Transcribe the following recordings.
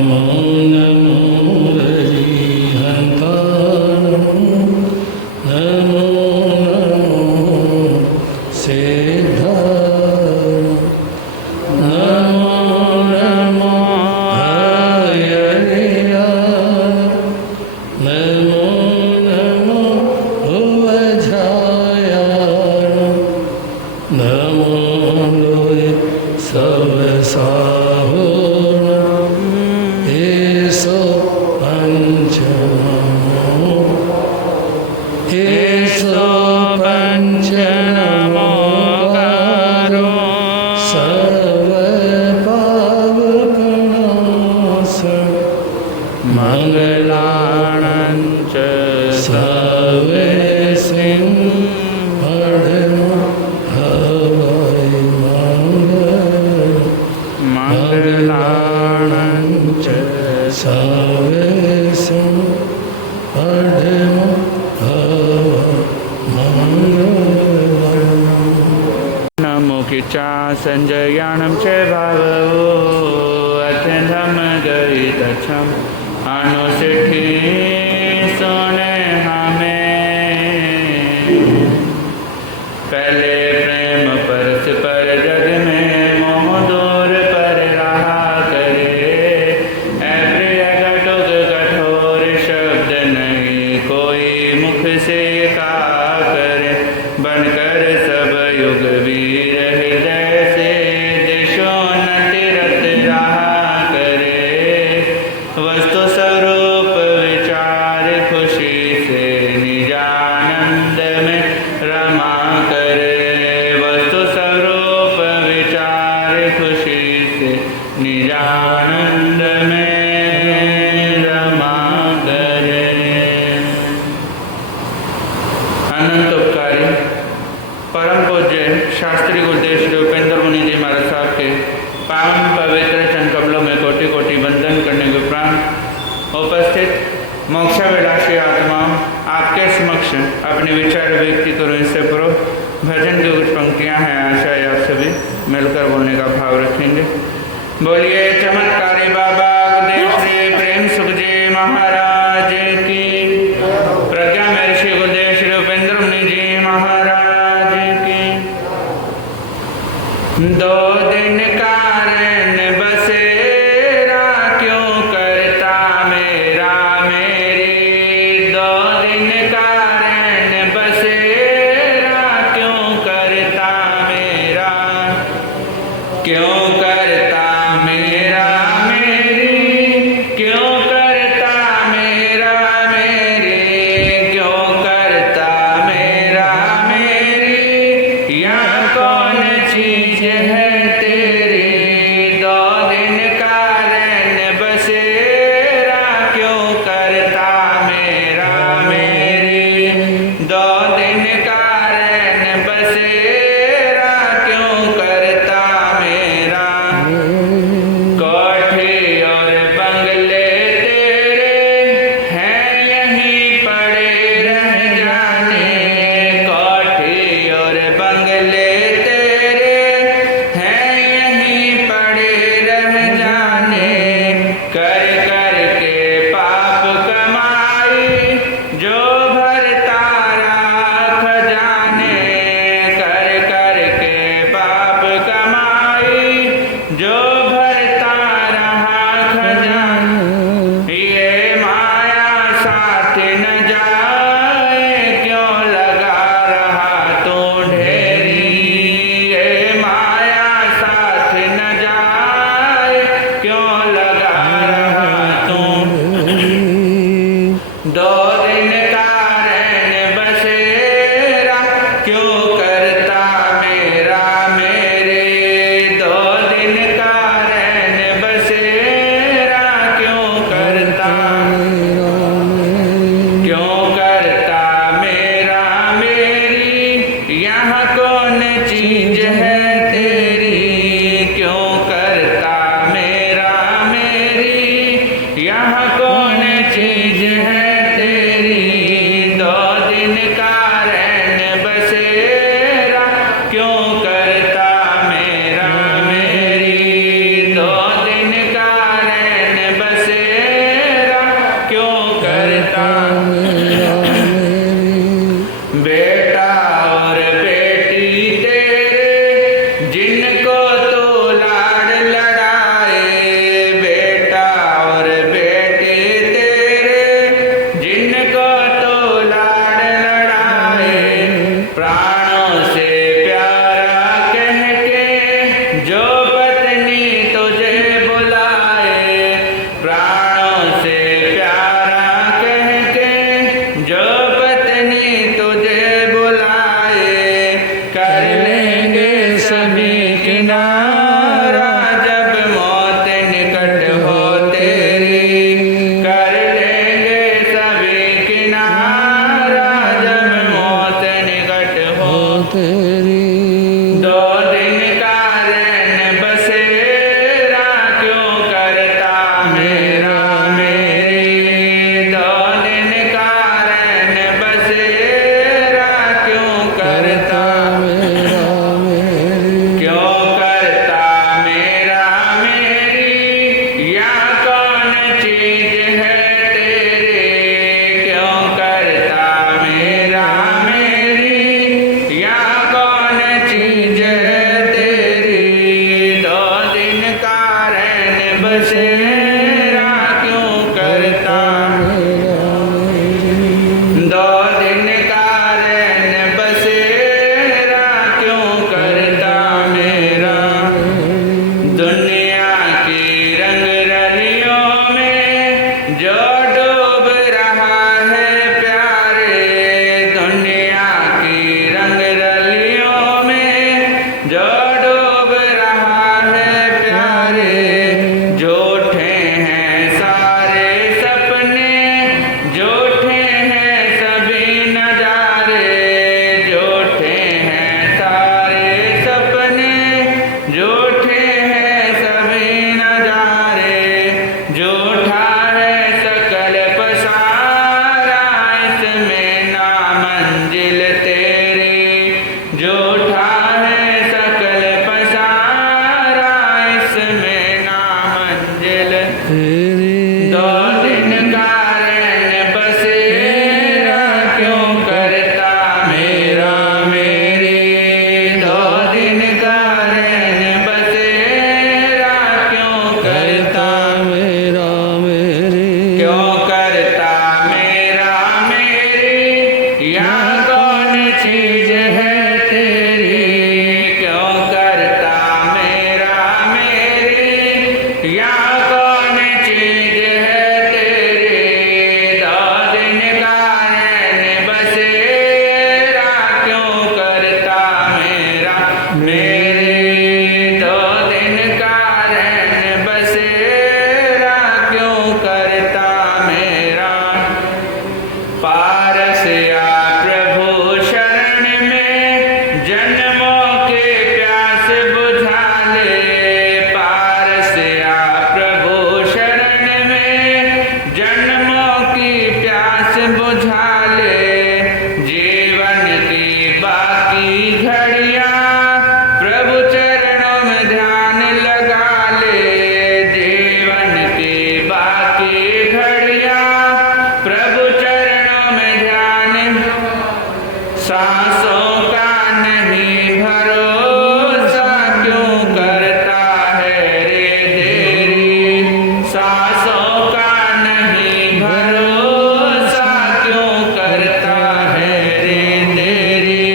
नमो नमो हरिहंताणं नमो नमो सिद्धाणं नमो नमो हयरियाणं नमो नमो भुवजायाणं नमो लोय सवसाहुणं एसो पंचनमो एसो पंचनमोकारो सर्वपावकनाशं मंगलाणं च सर्वेसिं मंगलाणं च सर्वेषां पठेम नमो किचा संजयानं च भावो अत्यन्तं गरितच्छम् अनुसिद्धि सोने हमें पहले प्रेम परस्पर जग में मोह दूर पर रहा करे ऐ प्रिय घटुक कठोर शब्द नहीं कोई मुख से कहा करे बनकर सब युग वीर हृदय से देशोन्नति रत रहा करे वस्तु स्वरूप विचार खुशी से निजानंद में रमा करे वस्तु स्वरूप विचार खुशी से निजानंद में रमा करे। अनंत उपकारी परम पूज्य शास्त्री गुरुदेव श्री उपेंद्र मुनि जी महाराज साहब के पावन पवित्र चरण कमलों में कोटि कोटि वंदन करने के उपरांत उपस्थित मोक्षाभिलाषी आत्माओं आपके समक्ष अपने विचार व्यक्त करो। इससे पूर्व भजन की कुछ पंक्तियां हैं, आशा है आप सभी मिलकर बोलने का भाव रखेंगे। बोलिए चमत्कारी बाबा गुरुदेव श्री प्रेम सुख जी महाराज की, प्रज्ञा महर्षि गुरुदेव श्री उपेंद्र मुनि जी महाराज की। दो दिन कारण बसेरा क्यों करता मेरा मेरी, दो दिन कारण बसेरा क्यों करता मेरा, क्यों करता मेरा मेरी, क्यों करता मेरा मेरी, क्यों करता मेरा मेरी, यहाँ कौन चीज है तेरी, दो दिन कारण बसेरा क्यों करता मेरा मेरी, दो दिन कारण बसेरा क्यों करता मेरा, कोठी और बंगले तेरे हैं यहीं पड़े रह जाने, कोठी और बंगले तेरे हैं यहीं पड़े रह जाने, कर कर के पाप कमाई जो भरता राख जाने, कर कर के पाप कमाई जो भरता रहा खजाने, ये माया साथ न जाए क्यों लगा रहा तू ढेरी, ये माया साथ न जाए क्यों लगा रहा तू, दो दिन कारण बसेरा क्यों करता मेरा मेरे, दो दिन कारण बसेरा क्यों करता, 2 दिन का रैन बसेरा क्यों करता मेरा। दुनिया की रंग रलियों में जो डूब रहा है प्यारे, दुनिया की रंग रलियों में जो डूब रहा है प्यारे। झूठे हैं सारे सपने, झूठे हैं सभी नजारे, झूठे हैं सारे सपने, झूठे हैं सभी नजारे। झूठा है सकल पसारा, इसमें ना मंजिल तेरी। झूठा है सकल पसारा, इसमें ना मंजिल तेरी। 2 दिन का रैन बसेरा क्यों करता मेरा मेरी, 2 दिन का रैन बसेरा क्यों करता मेरा मेरी। क्यों करता मेरा मेरी, यहाँ कौन चीज है तेरी। क्यों करता मेरा मेरी, यहाँ कौन चीज है तेरी। 2 दिन का रैन बसेरा क्यों करता मेरा मेरी, 2 दिन का रैन बसेरा क्यों करता मेरा। पारस या प्रभु शरण में जन्मों के प्यास बुझा ले, पारस या प्रभु शरण में जन्मों की प्यास बुझा ले। जीवन की बाकी घड़ियां प्रभु चरणों में ध्यान लगा ले, जीवन की बाकी घड़ियां प्रभु चरणों में ध्यान। सांसों का नहीं भरोसा क्यों करता है रे देरी, सांसों का नहीं भरोसा क्यों करता है रे देरी।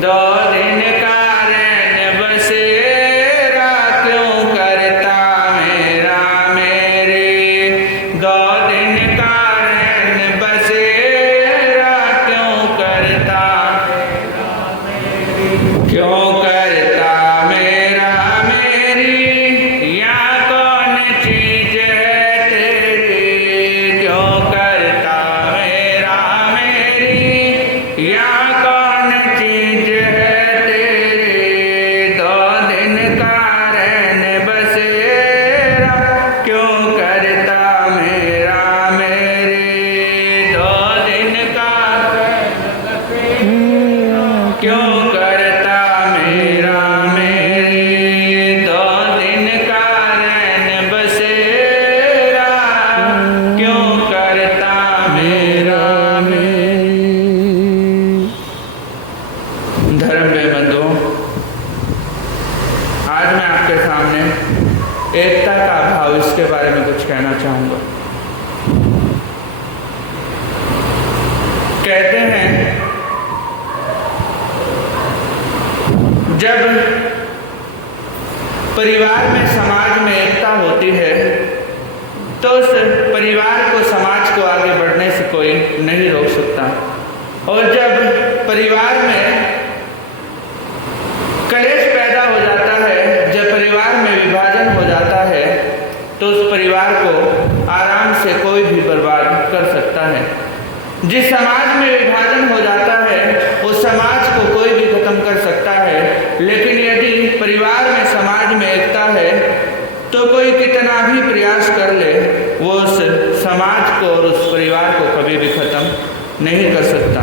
2 दिन का रैन बसेरा क्यों करता मेरा मेरी, 2 दिन का रैन बसेरा क्यों करता, क्यों करता मेरा मेरी। यहाँ कौन चीज है तेरी, क्यों करता मेरा मेरी। यहाँ कौन चीज है तेरी, 2 दिन का रैन बसेरा क्यों करता मेरा मेरी। 2 दिन का क्यों करता मेरा मेरी, 2 दिन का रैन बसेरा क्यों करता मेरा मेरी। धर्म में बंधुओं, आज मैं आपके सामने एकता का भाव, इसके बारे में कुछ कहना चाहूँगा। कहते हैं जब परिवार में समाज में एकता होती है तो उस परिवार को समाज को आगे बढ़ने से कोई नहीं रोक सकता। और जब परिवार में कलेश पैदा हो जाता है, जब परिवार में विभाजन हो जाता है तो उस परिवार को आराम से कोई भी बर्बाद कर सकता है। जिस समाज में विभाजन हो जाता है उस समाज को कोई भी खत्म कर सकता है, लेकिन यदि परिवार में समाज में एकता है तो कोई कितना भी प्रयास कर ले वो उस समाज को और उस परिवार को कभी भी खत्म नहीं कर सकता।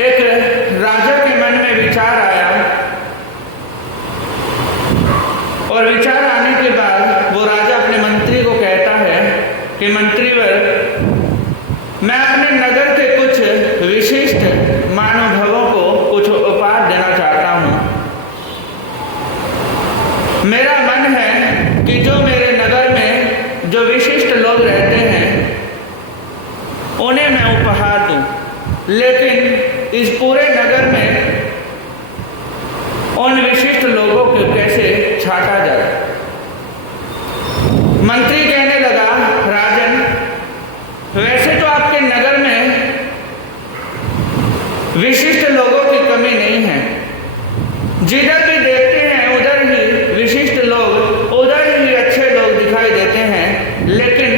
एक राजा के मन में विचार आया और विचार आने के बाद वो राजा अपने मंत्री को कहता है कि मंत्रीवर, मैं अपने नगर के कुछ विशिष्ट महानुभावों को कुछ उपहार देना चाहता हूँ। कैसे छांटा जाए। मंत्री कहने लगा, राजन, वैसे तो आपके नगर में विशिष्ट लोगों की कमी नहीं है। जिधर भी देखते हैं उधर ही विशिष्ट लोग, उधर ही अच्छे लोग दिखाई देते हैं, लेकिन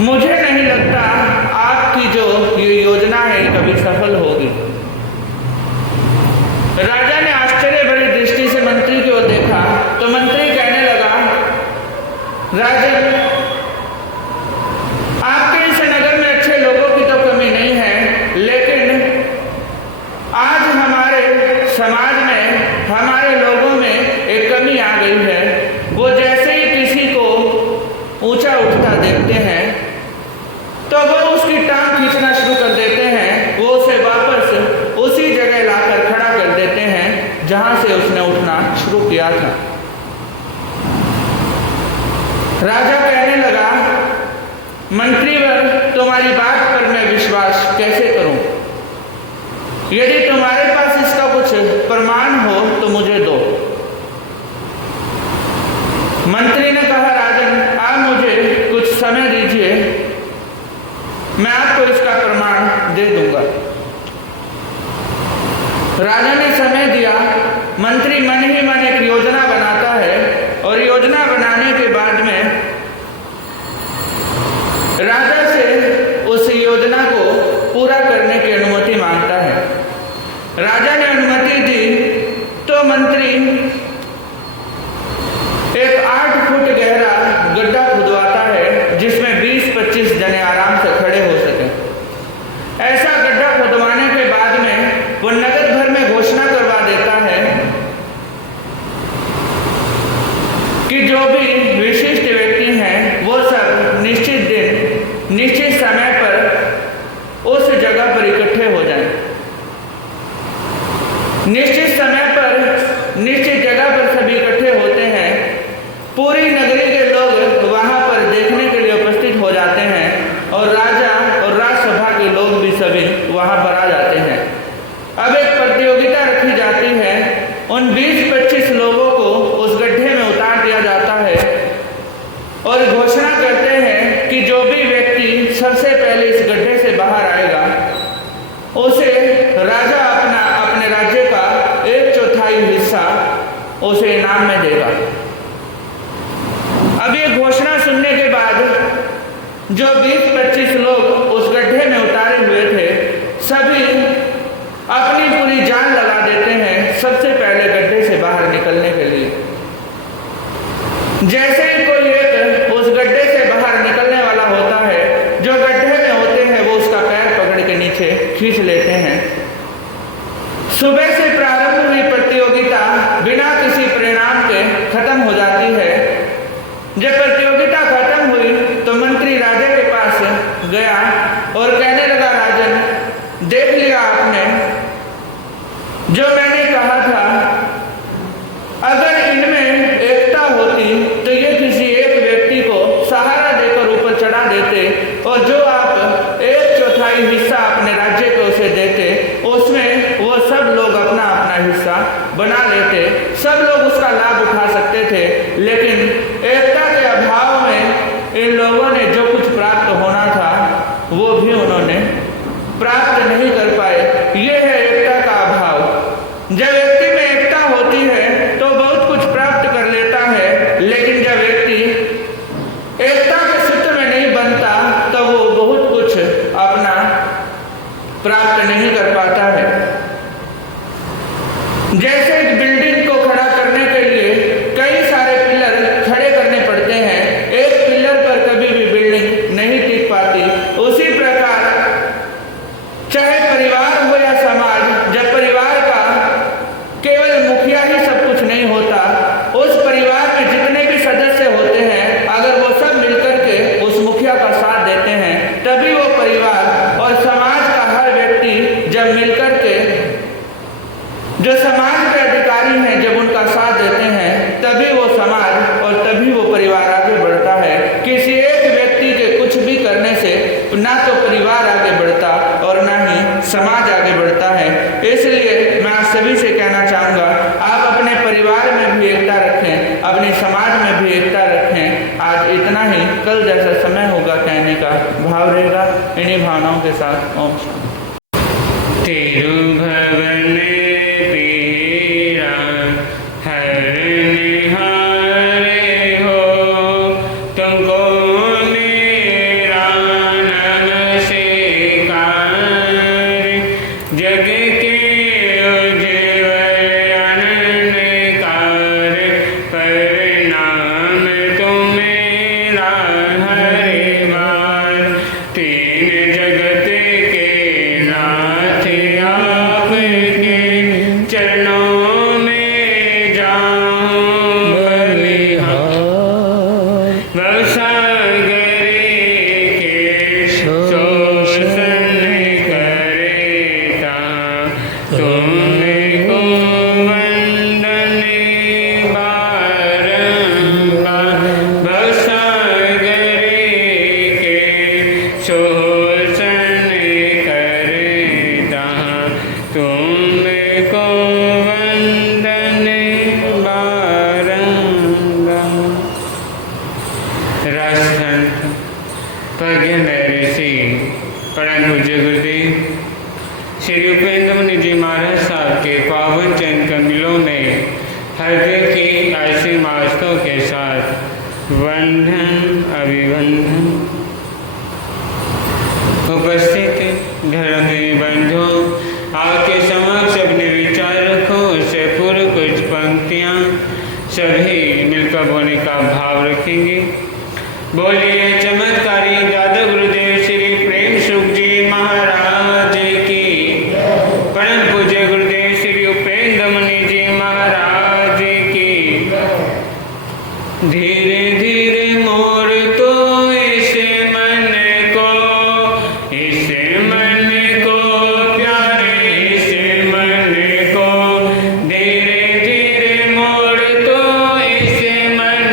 मुझे नहीं लगता आपकी जो ये योजना है कभी सफल होगी। राजा ने आश्चर्य भरी दृष्टि से मंत्री की ओर देखा तो मंत्री कहने लगा, राजन, आपके इस नगर में अच्छे लोगों की तो कमी नहीं है, लेकिन आज हमारे समाज में, हमारे लोगों में एक कमी आ गई है। वो जैसे ही किसी को ऊंचा उठता देखते हैं तो वो उसकी टांग खींचना शुरू कर देते हैं, वो उसे वापस उसी जगह लाकर खड़ा कर देते हैं जहां से उसने उठना शुरू किया था। राजा कहने लगा, मंत्रीवर, तुम्हारी बात पर मैं विश्वास कैसे करूं? यदि तुम्हारे पास इसका कुछ प्रमाण हो तो मुझे दो। मंत्री ने कहा, राजन, आप मुझे कुछ समय दीजिए, मैं आपको इसका प्रमाण दे दूंगा। राजा ने समय दिया। मंत्री मन ही मन एक योजना बनाता है और योजना बनाने के बाद में राजा से उस योजना को पूरा करने की अनुमति मांगता है। राजा ने अनुमति दी तो मंत्री एक 8 फुट गहरा गड्ढा खुदवाता है जिसमें 20-25 जने आराम से खड़े हो सके। ऐसा गड्ढा खुदवाने के बाद में वो नगर भर में घोषणा करवा देता है कि जो भी विशिष्ट व्यक्ति हैं वो सब निश्चित दिन, निश्चित समय पर उस जगह पर इकट्ठे हो जाएं। निश्चित समय पर, निश्चित जगह पर सभी इकट्ठे होते हैं। पूरी नगरी के लोग वहां पर देखने के लिए उपस्थित हो जाते हैं और राजा और राजसभा के लोग भी सभी वहां पर आ जाते हैं। अब एक प्रतियोगिता रखी जाती है। उन 20-25 लोगों को उस गड्ढे में उतार दिया जाता है और घोषणा करते हैं कि जो भी व्यक्ति सबसे पहले इस गड्ढे से बाहर आएगा उसे राजा अपने राज्य का 1/4 हिस्सा उसे इनाम में देगा। अब ये घोषणा सुनने के बाद जो 20-25 लोग उस गड्ढे में उतारे हुए थे सभी अपनी पूरी जान लगा देते हैं सबसे पहले गड्ढे से बाहर निकलने के लिए। जैसे ही कोई एक उस गड्ढे से बाहर निकलने वाला होता है, जो गड्ढे में होते हैं वो उसका पैर पकड़ के नीचे खींच लेते हैं। सुबह से प्रारंभ हुई प्रतियोगिता बिना किसी परिणाम के खत्म हो जाती है। जब प्रतियोगिता खत्म हुई तो मंत्री राजा के पास गया और कहने लगा, राजन, देख लिया आपने जो मैंने कहा था, अगर इनमें एकता होती तो ये किसी एक व्यक्ति को सहारा देकर ऊपर चढ़ा देते और जो आप 1/4 हिस्सा अपने राज्य को उसे देते उसमें वो सब लोग अपना अपना हिस्सा बना लेते, सब लोग उसका लाभ उठा सकते थे। लेकिन एकता के अभाव में इन लोगों ने जो कुछ प्राप्त होना था वो भी उन्होंने प्राप्त नहीं कर पाए। ये है एकता का अभाव। जब व्यक्ति में एकता होती है तो बहुत कुछ प्राप्त कर लेता है, लेकिन जब व्यक्ति एकता के सूत्र में नहीं बनता तो वो बहुत कुछ अपना प्राप्त नहीं कर पाता है। जैसे एक बिल्डिंग को खड़ा करने के लिए कई सारे पिलर खड़े करने पड़ते हैं, एक पिलर पर कभी भी बिल्डिंग नहीं टिक पाती। उसी प्रकार चाहे परिवार हो या समाज, जब परिवार का केवल मुखिया ही सब कुछ नहीं होता, उस परिवार में जितने भी सदस्य होते हैं अगर वो सब मिलकर के उस मुखिया का साथ देते हैं तभी वो परिवार और समाज का हर व्यक्ति जब मिलकर के जो समाज के अधिकारी हैं जब उनका साथ देते हैं तभी वो समाज और तभी वो परिवार आगे बढ़ता है। किसी एक व्यक्ति के कुछ भी करने से ना तो परिवार आगे बढ़ता और ना ही समाज आगे बढ़ता है। इसलिए मैं आप सभी से कहना चाहूँगा, आप भाव रहेगा। इन्हीं भावनाओं के साथ ओम शांति। तिरुभवन पीरा हर निहारे हो, तुमको मेरा नमस्कार। जग के उज्ज्वल अनन्यकार, प्रणाम तुम्हेरा हरे बार। तीन जगत के नाथ आपके, चरणों में जाऊं बलिहार। भवसागर के शोषण करेता, तुमको वंदन बारंबार। भवसागर के शोषण करेता, तुमको वंदन बारंबार। राजसंत प्रज्ञा ऋषि परम पूज्य गुरुदेव श्री उपेंद्र मुनि जी महाराज साहब के पावन चरण कमलों में हृदय की आशीर्वादों के साथ वंदन अभिवंदन। उपस्थित धर्मी बंधुओं, आपके समक्ष अपने विचार रखो। उससे पूर्व कुछ पंक्तियां सभी मिलकर बोलने का भाव रखेंगे। बोलिए चमत्कारी दादा गुरुदेव श्री प्रेम सुख जी महाराज की, परम पूज्य गुरुदेव श्री उपेंद्र मुनि जी महाराज की। धीरे धीरे मोर तो इस मन को प्यारे, इस मन को धीरे धीरे मोर तो इस मन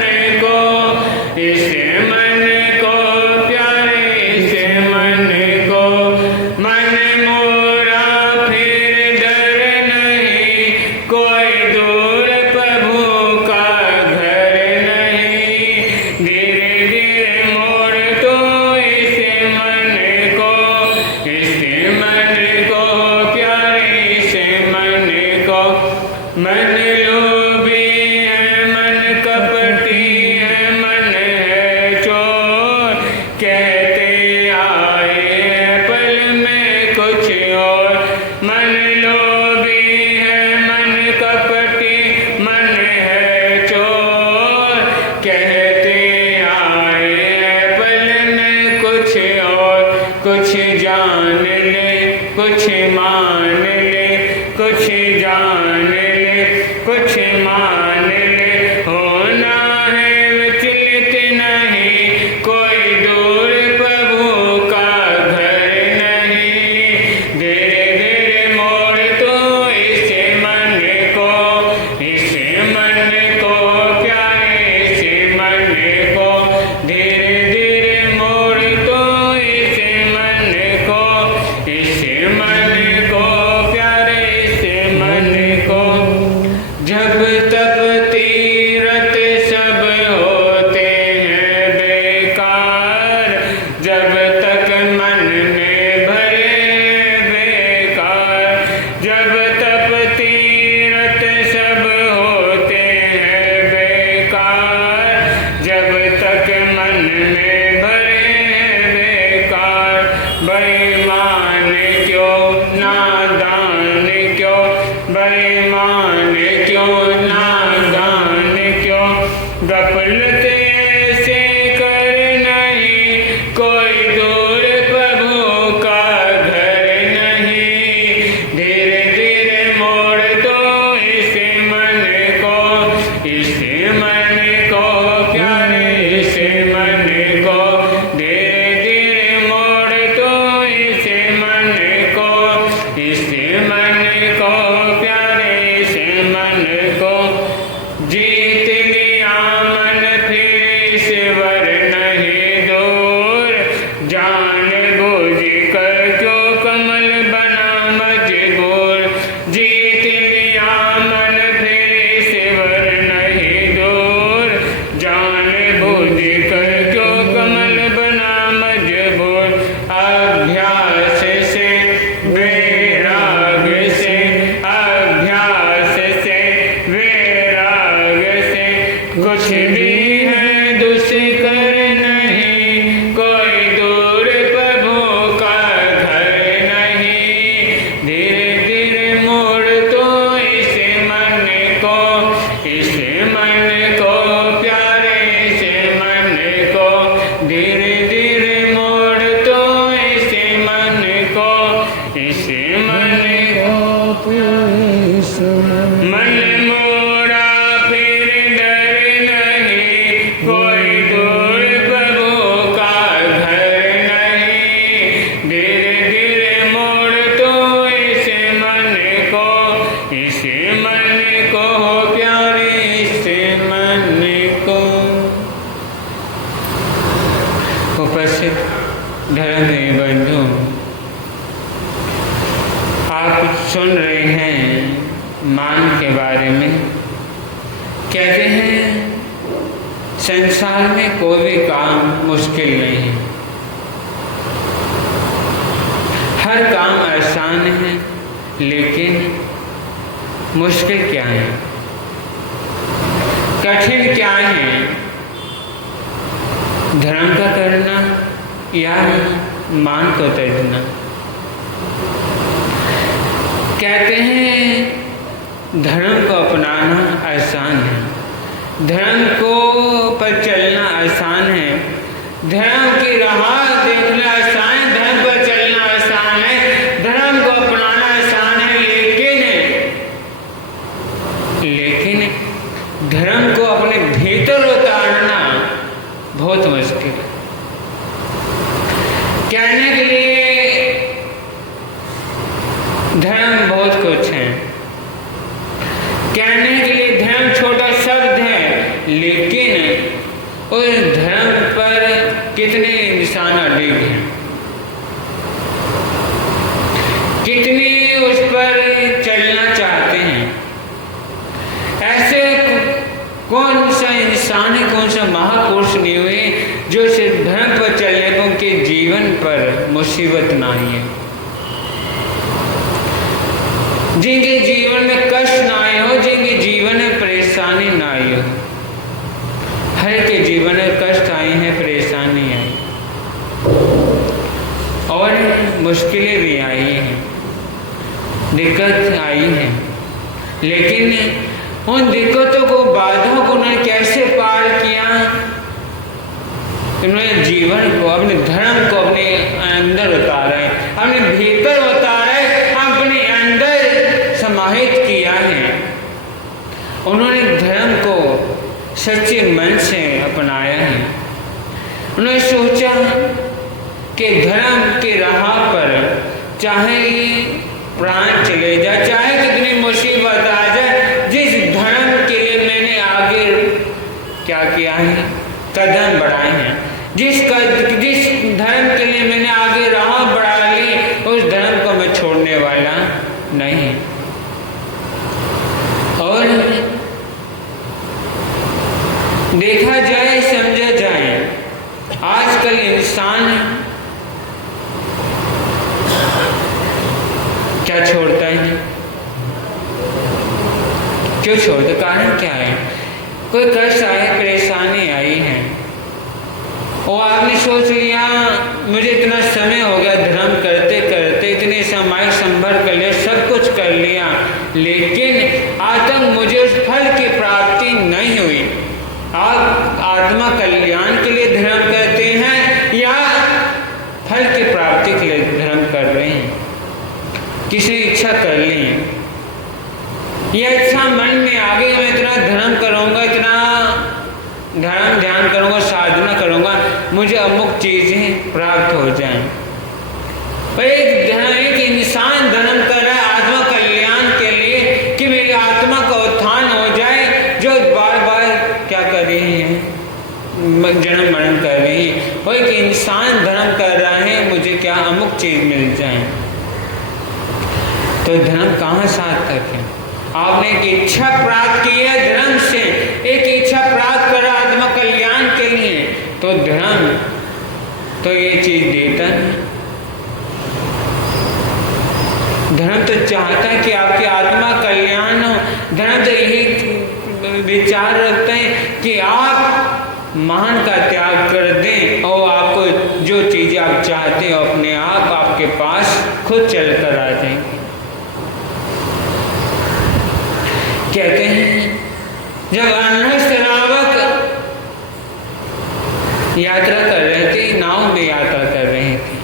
को प्यारे, इस मन को। मन मोरा फिर डर नहीं, कोई दूर प्रभु का घर नहीं। धीरे धीरे मोर तो इस मन को प्यारे, इस मन को। मन लोभी है, मन कपटी है, मन है चोर। कहते आए पल में कुछ और। मन लोभी है, मन कपटी, मन है चोर। कहते आए पल में कुछ और। कुछ जान ले, कुछ मान ले, कुछ जान ले, कुछ मान ले। होना है विचलित नहीं, कोई दूर प्रभु का घर नहीं। धीरे धीरे मोड़ तो इस मन को प्यारे, इस मन को। धीरे धीरे मोड़ तो इस मन को भी है दुष्कर नहीं, कोई दूर प्रभु का घर नहीं। धीरे धीरे मोड़ तो इस मन को प्यारे, इस मन को धीरे धीरे मोड़ तो इस मन को मन मोड़ा फिर डर नहीं, कोई दूर प्रभु का घर नहीं। धीरे धीरे मोड़ तो इस मन को प्यारे, इस मन को। उपस्थित धर्म बंधु, आप सुन रहे हैं मान के बारे में। कहते हैं संसार में कोई भी काम मुश्किल नहीं, हर काम आसान है, लेकिन मुश्किल क्या है, कठिन क्या है? धर्म का करना या मान को त्यागना। कहते हैं धर्म को अपनाना आसान है, धर्म को पर चलना आसान है, धर्म की राह देखना आसान है, धर्म पर चलना आसान है, धर्म को अपनाना आसान है, लेकिन धर्म को अपने भीतर उतारना बहुत मुश्किल है। कहने के लिए धर्म बहुत कुछ है, कहने के लिए धर्म छोटा शब्द है, लेकिन उस धर्म पर कितने इंसान अड़े हैं, कितने उस पर चलना चाहते हैं। ऐसे कौन सा इंसान है, कौन सा महापुरुष नहीं हुए जो सिर्फ धर्म पर चलने को उनके जीवन पर मुसीबत ना आई है, जिनके जीवन में कष्ट ना आए हो, जिनके जीवन में परेशानी ना आई हो। हर के जीवन में कष्ट आए हैं, परेशानी आई और मुश्किलें भी आई हैं, दिक्कत आई है, लेकिन उन दिक्कतों को, बाधाओं को उन्होंने कैसे पार किया? उन्होंने जीवन को, अपने धर्म को अपने अंदर उतारा है, अपने भीतर उतारा है, अपने अंदर समाहित किया है। उन्होंने धर्म को सच्चे मन से अपनाया है। उन्होंने सोचा कि धर्म के राह पर चाहे प्राण चले जाए, चाहे कितनी मुसीबत आ जाए, जिस धर्म के लिए मैंने आगे क्या किया है, कदम बढ़ाए हैं, जिस धर्म के लिए मैंने आगे राह बढ़ा ली, उस धर्म को मैं छोड़ने वाला नहीं। और देखा जाए, समझा जाए, आजकल इंसान क्या छोड़ता है, क्यों छोड़ता? कारण क्या है? कोई कष्ट आए, परेशानी आई है, और आपने सोच लिया मुझे इतना समय हो गया धर्म करते करते, इतने समय संभर कर लिया, सब कुछ कर लिया, लेकिन आज तक मुझे उस फल की प्राप्ति नहीं हुई। आप आत्मा कल्याण के लिए धर्म करते हैं या फल की प्राप्ति के लिए धर्म कर रहे हैं? किसी इच्छा कर ली है, यह इच्छा मन में आ गई, मैं इतना धर्म करूंगा, इतना धर्म ध्यान करूंगा, साधना करूंगा, मुझे अमुक चीजें प्राप्त हो जाएं। पर एक इंसान धर्म कर रहा है आत्मा कल्याण के लिए, कि मेरी आत्मा का उत्थान हो जाए, जो बार बार क्या कर रही है, जन्म मरण कर रही है। और एक इंसान धर्म कर रहा है, मुझे क्या अमुक चीज मिल जाए, तो धर्म कहाँ सार्थक है? आपने एक इच्छा प्राप्त की है धर्म से, एक इच्छा प्राप्त करा आत्मा कल्याण के लिए, तो धर्म तो ये चीज देता है। धर्म तो चाहता है कि आपकी आत्मा कल्याण हो, धर्म तो विचार रखते हैं कि आप महान का त्याग कर दें और आपको जो चीज़ें आप चाहते हो अपने आप आपके पास खुद चल कर आ जाएंगे। कहते हैं जब अन्य श्रावक यात्रा कर रहे थे, नाव में यात्रा कर रहे थे,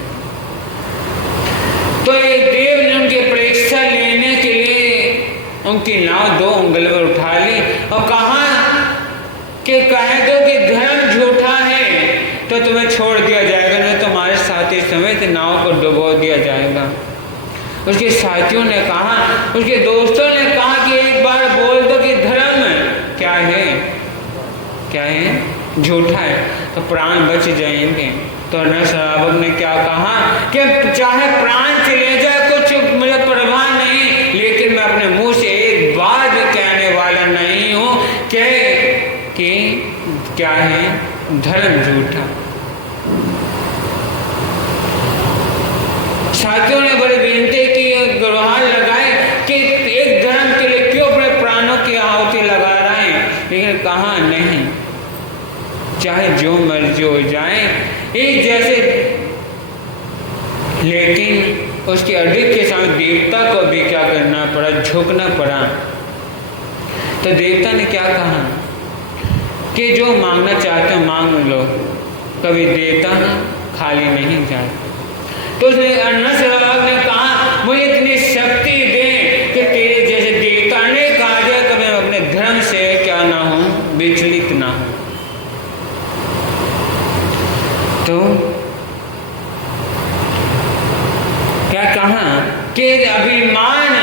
तो एक देव ने उनकी परीक्षा लेने के लिए उनकी नाव 2 उंगल पर उठा ली और कहा कि कह दो कि धर्म झूठा है तो तुम्हें छोड़ दिया जाएगा, नहीं तुम्हारे साथी समेत नाव को डुबो दिया जाएगा। उसके साथियों ने कहा, उसके दोस्तों ने कहा कि एक बार बोल दो कि धर्म क्या है, क्या है, झूठा है, तो प्राण बच जाएंगे। तो नरश्रावक ने क्या कहा कि चाहे प्राण चले जाए कुछ मुझे परवाह नहीं, लेकिन मैं अपने मुंह से एक बार भी कहने वाला नहीं हूं कि क्या है धर्म झूठा। साथियों ने बड़ी विनती की, गुहार लगाए कि एक धर्म के लिए क्यों अपने प्राणों की आहुति लगा रहे हैं, लेकिन कहा नहीं, चाहे जो मर्जी हो जाए एक जैसे। लेकिन उसके अधिक के सामने देवता को भी क्या करना पड़ा, झुकना पड़ा। तो देवता ने क्या कहा कि जो मांगना चाहते हो मांग लो, कभी देता खाली नहीं जाता। तो उसने नरश्रावक ने कहा मुझे इतनी शक्ति दे कि तेरे जैसे देवता ने कहा जाए कि मैं अपने धर्म से क्या ना हूं, विचलित ना हूं। तो क्या कहा कि अभिमान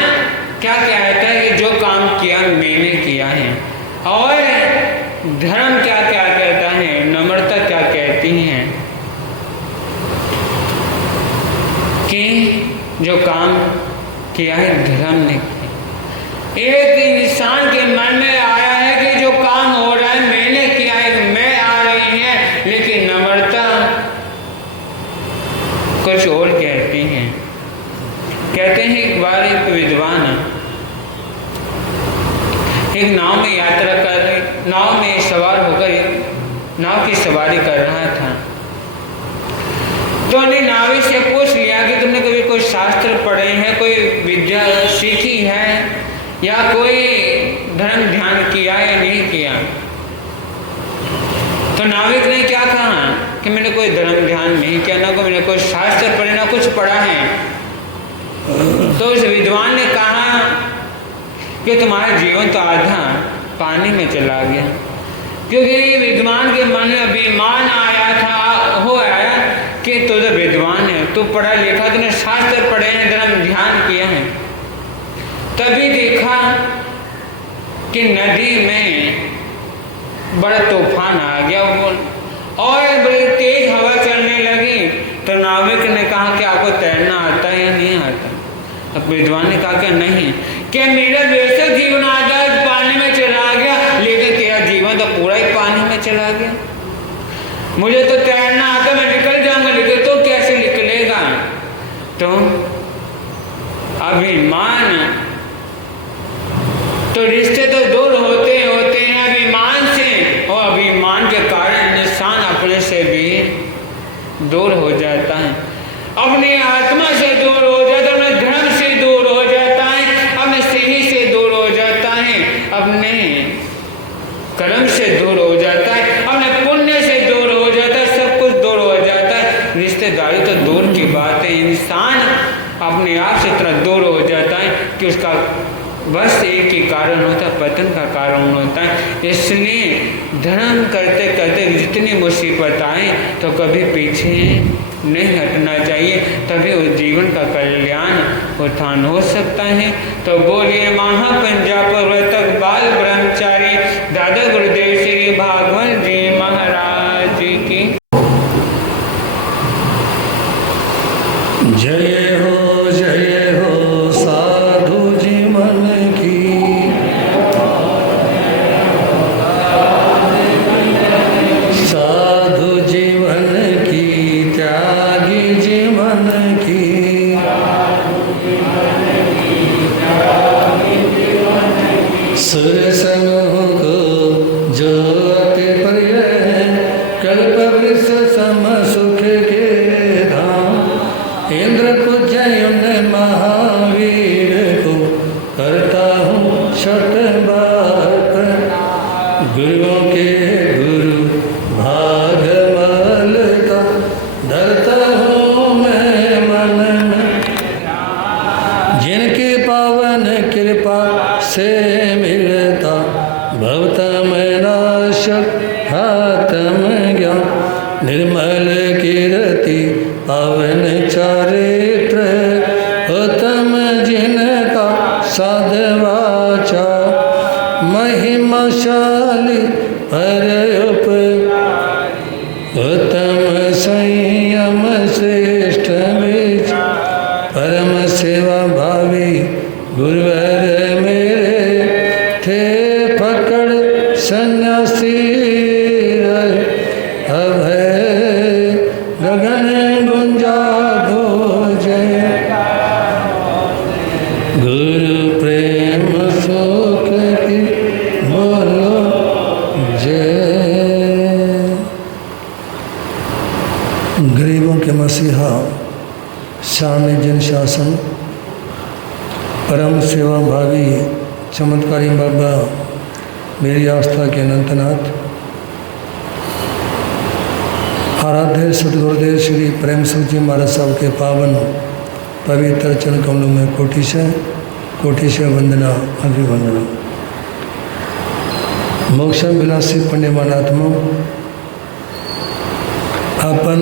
क्या कहता है कि जो काम किया मैंने किया है, और धर्म क्या क्या कहता है, नम्रता क्या कहती है कि जो काम किया है धर्म ने किया। एक इंसान के मन में आया है कि जो काम हो रहा है मैंने किया है, मैं आ रही है, लेकिन नम्रता कुछ और कहती हैं। कहते हैं एक बार एक विद्वान एक नाव में यात्रा कर, नाव में सवार होकर नाव की सवारी कर रहा था। तो उन्हें नावी से पूछ लिया कि तुमने कभी कोई शास्त्र पढ़े हैं, कोई विद्या सीखी है, या कोई धर्म ध्यान किया या नहीं किया। तो नाविक ने क्या कहा कि मैंने कोई धर्म ध्यान नहीं किया, ना कोई मैंने कोई शास्त्र पढ़े, ना कुछ पढ़ा है। तो उस विद्वान ने कहा कि तुम्हारा जीवन तो आधा पानी में चला गया, क्योंकि विद्वान के मन में अभिमान आया था, हो आया कि तू तो विद्वान है, तू पढ़ा लिखा, तूने शास्त्र पढ़े हैं, धर्म ध्यान किया है। तभी देखा कि नदी में बड़ा तूफान आ गया और बड़ी तेज हवा चलने लगी। तो नाविक ने कहा कि आपको तैरना आता है या नहीं आता। अब विद्वान ने कहा कि नहीं, कि मेरा बेशक जीवन आधा पानी में चला गया, लेकिन तेरा जीवन तो पूरा ही पानी में चला गया। मुझे तो तैरना आता, मैं निकल जाऊंगा, लेकिन तो कैसे निकलेगा। तो अभिमान, तो रिश्ते तो दूर होते होते हैं अभिमान से, और अभिमान के कारण इंसान अपने से भी दूर हो जाता है, अपनी आत्मा से दूर हो जाता है, अपने धर्म से दूर हो जाता है, अपने सही से दूर हो जाता है, अपने कर्म से दूर हो जाता है, अपने पुण्य से दूर हो जाता है, सब कुछ दूर हो जाता है। रिश्तेदारी तो दूर की बात है, इंसान अपने आप से इतना दूर हो जाता है कि उसका बस एक ही कारण होता है, पतन का कारण होता है। इसलिए धर्म करते करते जितनी मुसीबत आए तो कभी पीछे नहीं हटना चाहिए, तभी उस जीवन का कल्याण उत्थान हो सकता है। तो बोलिए महापंजाब प्रवर्तक बाल ब्रह्मचारी दादा गुरुदेव श्री भागवत जी महाराज की जय हो, जय हो साधु जी मन की। साधु जीवन की, त्यागी जीवन की। सुर सन्मुख बात बात गुरुओं के गुरु भाग मल का धरता हूँ मैं मन में। जिनकी पावन कृपा से मिलता भवतम नाशक हातम ज्ञान। निर्मल कीर्ति पावन चारित्र उत्तम जिनका साधवाचा। महिमाशाली परयुप उत्तम संयम श्रेष्ठ बीच। परम सेवा भावी गुरुवर मेरे थे पकड़ सन्यासी रहे। अभय गगन गुंजा दो जय। गुरु प्रेम सुख की बोलो जय। गरीबों के मसीहा स्वामी जन शासन परम सेवा भावी चमत्कारी बाबा मेरी आस्था के अनंतनाथ आराध्य सदगुरुदेव श्री प्रेम सिंह जी महाराज साहब के पावन पवित्र चरण कमलों में कोटिशय वंदना अभिवंदना। मोक्ष विलासी पुण्यमानात्मा अपन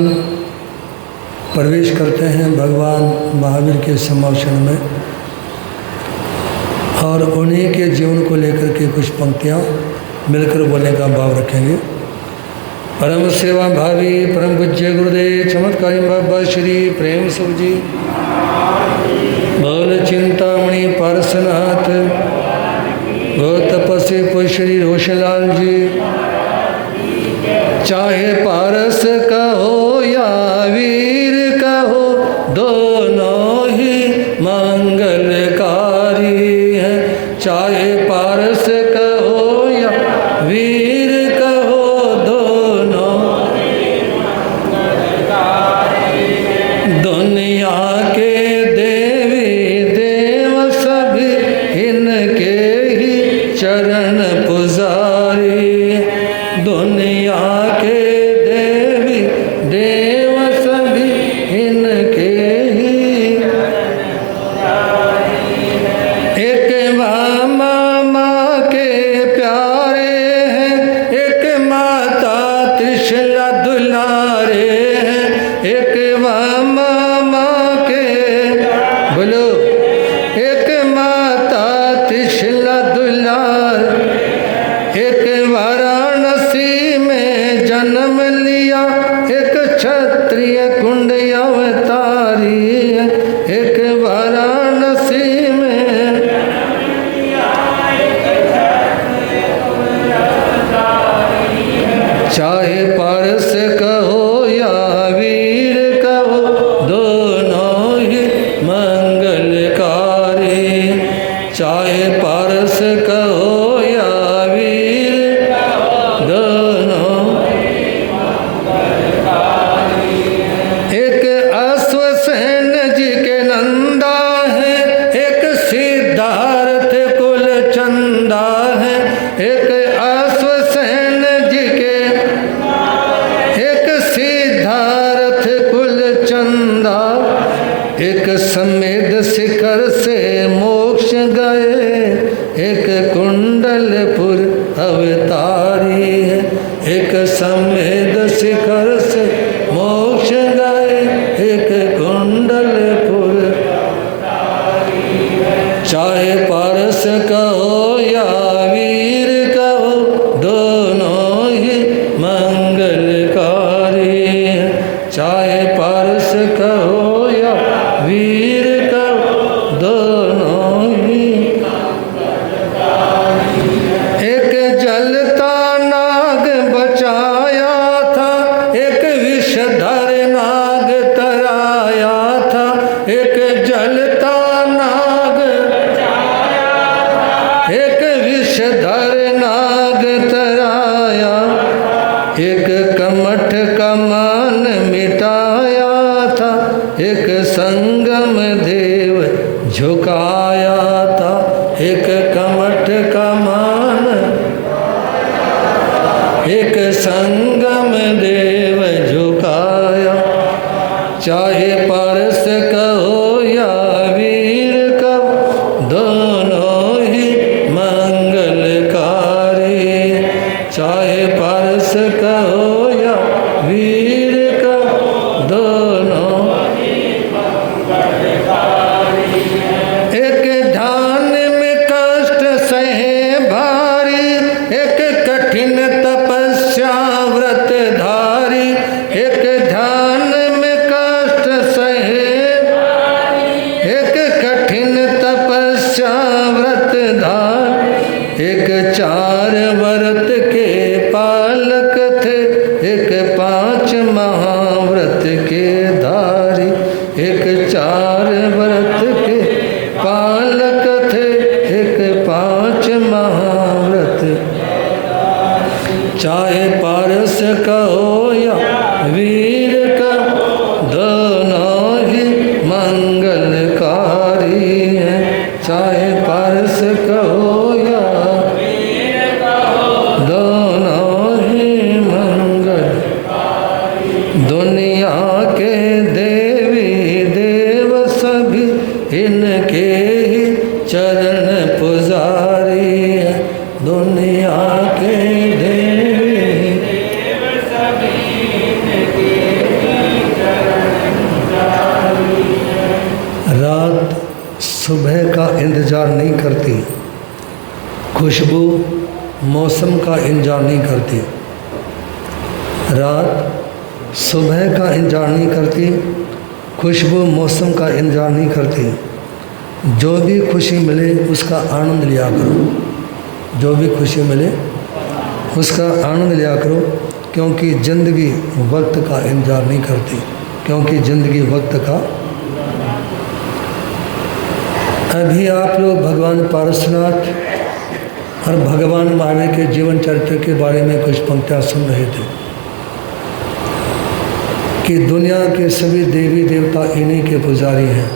प्रवेश करते हैं भगवान महावीर के समावेशन में और उन्हीं के जीवन को लेकर के कुछ पंक्तियाँ मिलकर बोलने का भाव रखेंगे। परम सेवा भावी परम पूज्य गुरुदेव चमत्कारी बाबा श्री प्रेम सिंह जी बोल चिंतामणि पारसनाथ गो तपस्वी पुष्प श्री रोशनलाल जी। चाहे पारस का हो या वीर का हो दोनों ही मंगलकारी हैं। चाहे पारस का हो या वीर का हो दोनों दुनिया के देवी देव सभी इनके ही चरण पुजारी। दुनिया के देवी देव सभी इनके ही। एक माँ के प्यारे हैं एक माता त्रिशला दुलारे हैं। एक माँ के बोलो एक माता त्रिशला दुलार चार व्रत के पालक थे, एक 5 महाव्रत के धारी। एक 4 व्रत के पालक थे, एक 5 महाव्रत। चाहे पारस कहो या वीर का, दोनों ही मंगलकारी हैं। चाहे पारस कहो या दोनों ही मंगल। दुनिया के देवी देव सभी इनके ही चरण पुजारी हैं। दुनिया के देवी देव सभी इनके ही चरण पुजारी हैं। रात सुबह का इंतज़ार नहीं करती, खुशबू मौसम का इंतज़ार नहीं करती। रात सुबह का इंतज़ार नहीं करती, खुशबू मौसम का इंतज़ार नहीं करती। जो भी खुशी मिले उसका आनंद लिया करो। जो भी खुशी मिले उसका आनंद लिया करो, क्योंकि ज़िंदगी वक्त का इंतज़ार नहीं करती। क्योंकि ज़िंदगी वक्त का। अभी आप लोग भगवान पारसनाथ और भगवान महावीर के जीवन चरित्र के बारे में कुछ पंक्तियाँ सुन रहे थे कि दुनिया के सभी देवी देवता इन्हीं के पुजारी हैं।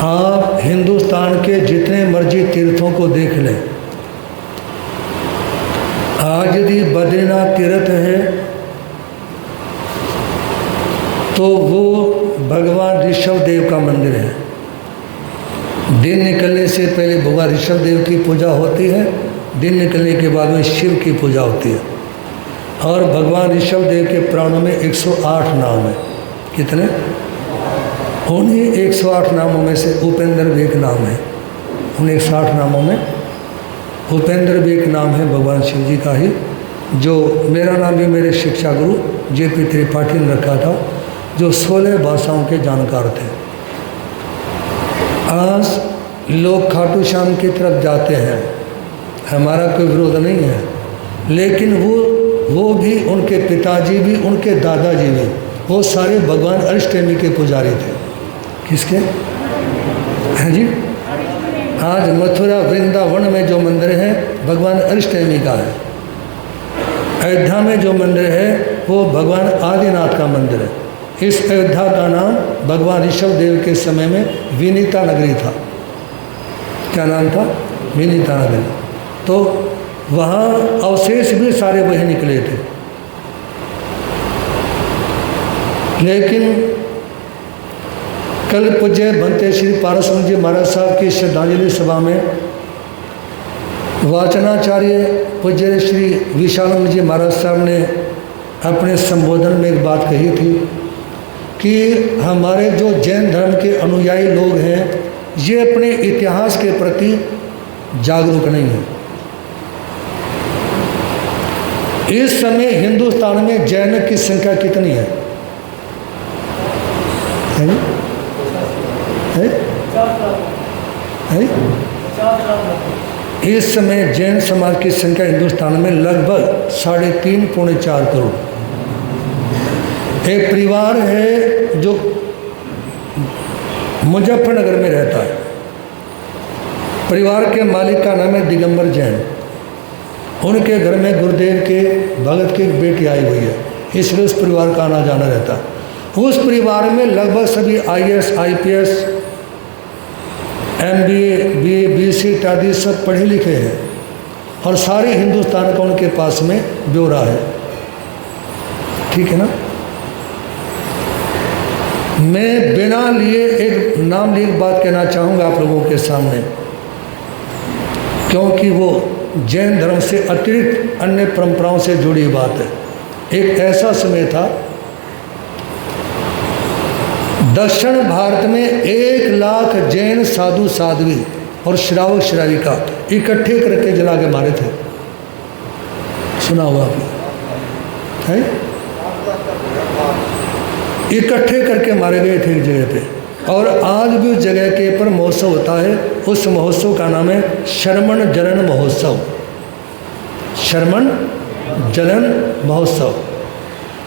आप हिंदुस्तान के जितने मर्जी तीर्थों को देख लें, आज यदि बद्रीनाथ तीर्थ है तो वो भगवान ऋषभ देव का मंदिर है। दिन निकलने से पहले भगवान ऋषभ देव की पूजा होती है, दिन निकलने के बाद में शिव की पूजा होती है। और भगवान ऋषभ देव के प्राणों में 108 नाम है। कितने? उन्हीं 108 नामों में से उपेंद्र भी एक नाम है। उन 108 नामों में उपेंद्र भी एक नाम है भगवान शिव जी का ही, जो मेरा नाम भी मेरे शिक्षा गुरु JP त्रिपाठी ने रखा था, जो 16 भाषाओं के जानकार थे। आज लोग खाटू श्याम की तरफ जाते हैं, हमारा कोई विरोध नहीं है, लेकिन वो भी, उनके पिताजी भी, उनके दादाजी भी, वो सारे भगवान अष्टमी के पुजारी थे। किसके? हैं जी? आज मथुरा वृंदावन में जो मंदिर है भगवान अष्टमी का है। अयोध्या में जो मंदिर है वो भगवान आदिनाथ का मंदिर है। इस अयोध्या का नाम भगवान ऋषभ देव के समय में विनीता नगरी था। क्या नाम था? विनीता नगरी। तो वहाँ अवशेष भी सारे वही निकले थे। लेकिन कल पूज्य भंते श्री पारसनाथ जी महाराज साहब की श्रद्धांजलि सभा में वाचनाचार्य पूज्य श्री विशालानंद जी महाराज साहब ने अपने संबोधन में एक बात कही थी कि हमारे जो जैन धर्म के अनुयायी लोग हैं ये अपने इतिहास के प्रति जागरूक नहीं हैं। इस समय हिंदुस्तान में जैन की संख्या कितनी है? इस समय जैन समाज की संख्या हिंदुस्तान में लगभग 3.5 पौने 4 करोड़। एक परिवार है जो मुजफ्फरनगर में रहता है। परिवार के मालिक का नाम है दिगंबर जैन। उनके घर में गुरुदेव के भगत की एक बेटी आई हुई है, इसलिए उस परिवार का आना जाना रहता है। उस परिवार में लगभग सभी IAS, IPS, MBA, BA, BC इत्यादि सब पढ़े लिखे हैं और सारे हिंदुस्तान का उनके पास में ब्यौरा है। ठीक है ना? मैं बिना लिए एक नाम लिए एक बात कहना चाहूँगा आप लोगों के सामने, क्योंकि वो जैन धर्म से अतिरिक्त अन्य परंपराओं से जुड़ी बात है। एक ऐसा समय था दक्षिण भारत में 1 लाख जैन साधु साध्वी और श्रावक श्राविका इकट्ठे करके जला के मारे थे। सुना हुआ आपने? इकट्ठे करके मारे गए थे एक जगह पे। और आज भी उस जगह के पर महोत्सव होता है। उस महोत्सव का नाम है शरमण जलन महोत्सव। शरमण जलन महोत्सव।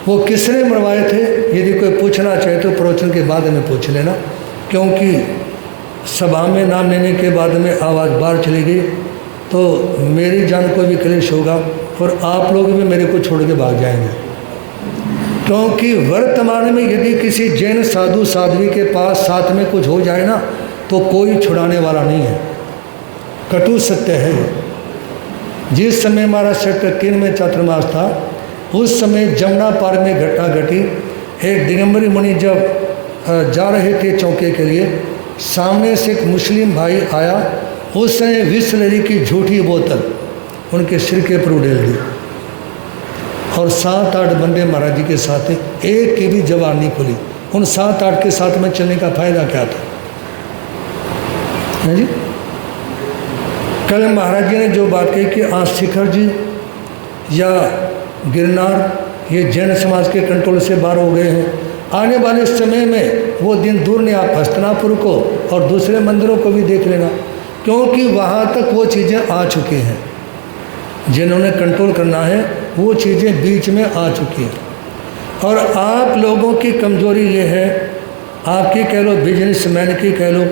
वो किसने मरवाए थे? यदि कोई पूछना चाहे तो प्रवचन के बाद में पूछ लेना, क्योंकि सभा में नाम लेने के बाद में आवाज़ बाहर चली गई तो मेरी जान को भी क्लेश होगा और आप लोग भी मेरे को छोड़ के भाग जाएंगे। क्योंकि वर्तमान में यदि किसी जैन साधु साध्वी के पास साथ में कुछ हो जाए ना तो कोई छुड़ाने वाला नहीं है। कटु सत्य है। जिस समय हमारा सेक्टर 3 में चातुर्मास था, उस समय जमुना पार में घटना घटी। एक दिगंबरी मुनि जब जा रहे थे चौके के लिए, सामने से एक मुस्लिम भाई आया। उसने बिसलेरी की झूठी बोतल उनके सिर के ऊपर उड़ेल दी और 7-8 बंदे महाराज जी के साथ थे, एक की भी जबान नहीं खुली। उन 7-8 के साथ में चलने का फायदा क्या था? है जी। कल महाराज जी ने जो बात कही कि आज शिखर जी या गिरनार ये जैन समाज के कंट्रोल से बाहर हो गए हैं। आने वाले समय में वो दिन दूर नहीं, आप हस्तिनापुर को और दूसरे मंदिरों को भी देख लेना, क्योंकि वहाँ तक वो चीज़ें आ चुकी हैं। जिन्होंने कंट्रोल करना है वो चीज़ें बीच में आ चुकी हैं। और आप लोगों की कमज़ोरी ये है, आपकी कह लो, बिजनेसमैन की कह लो,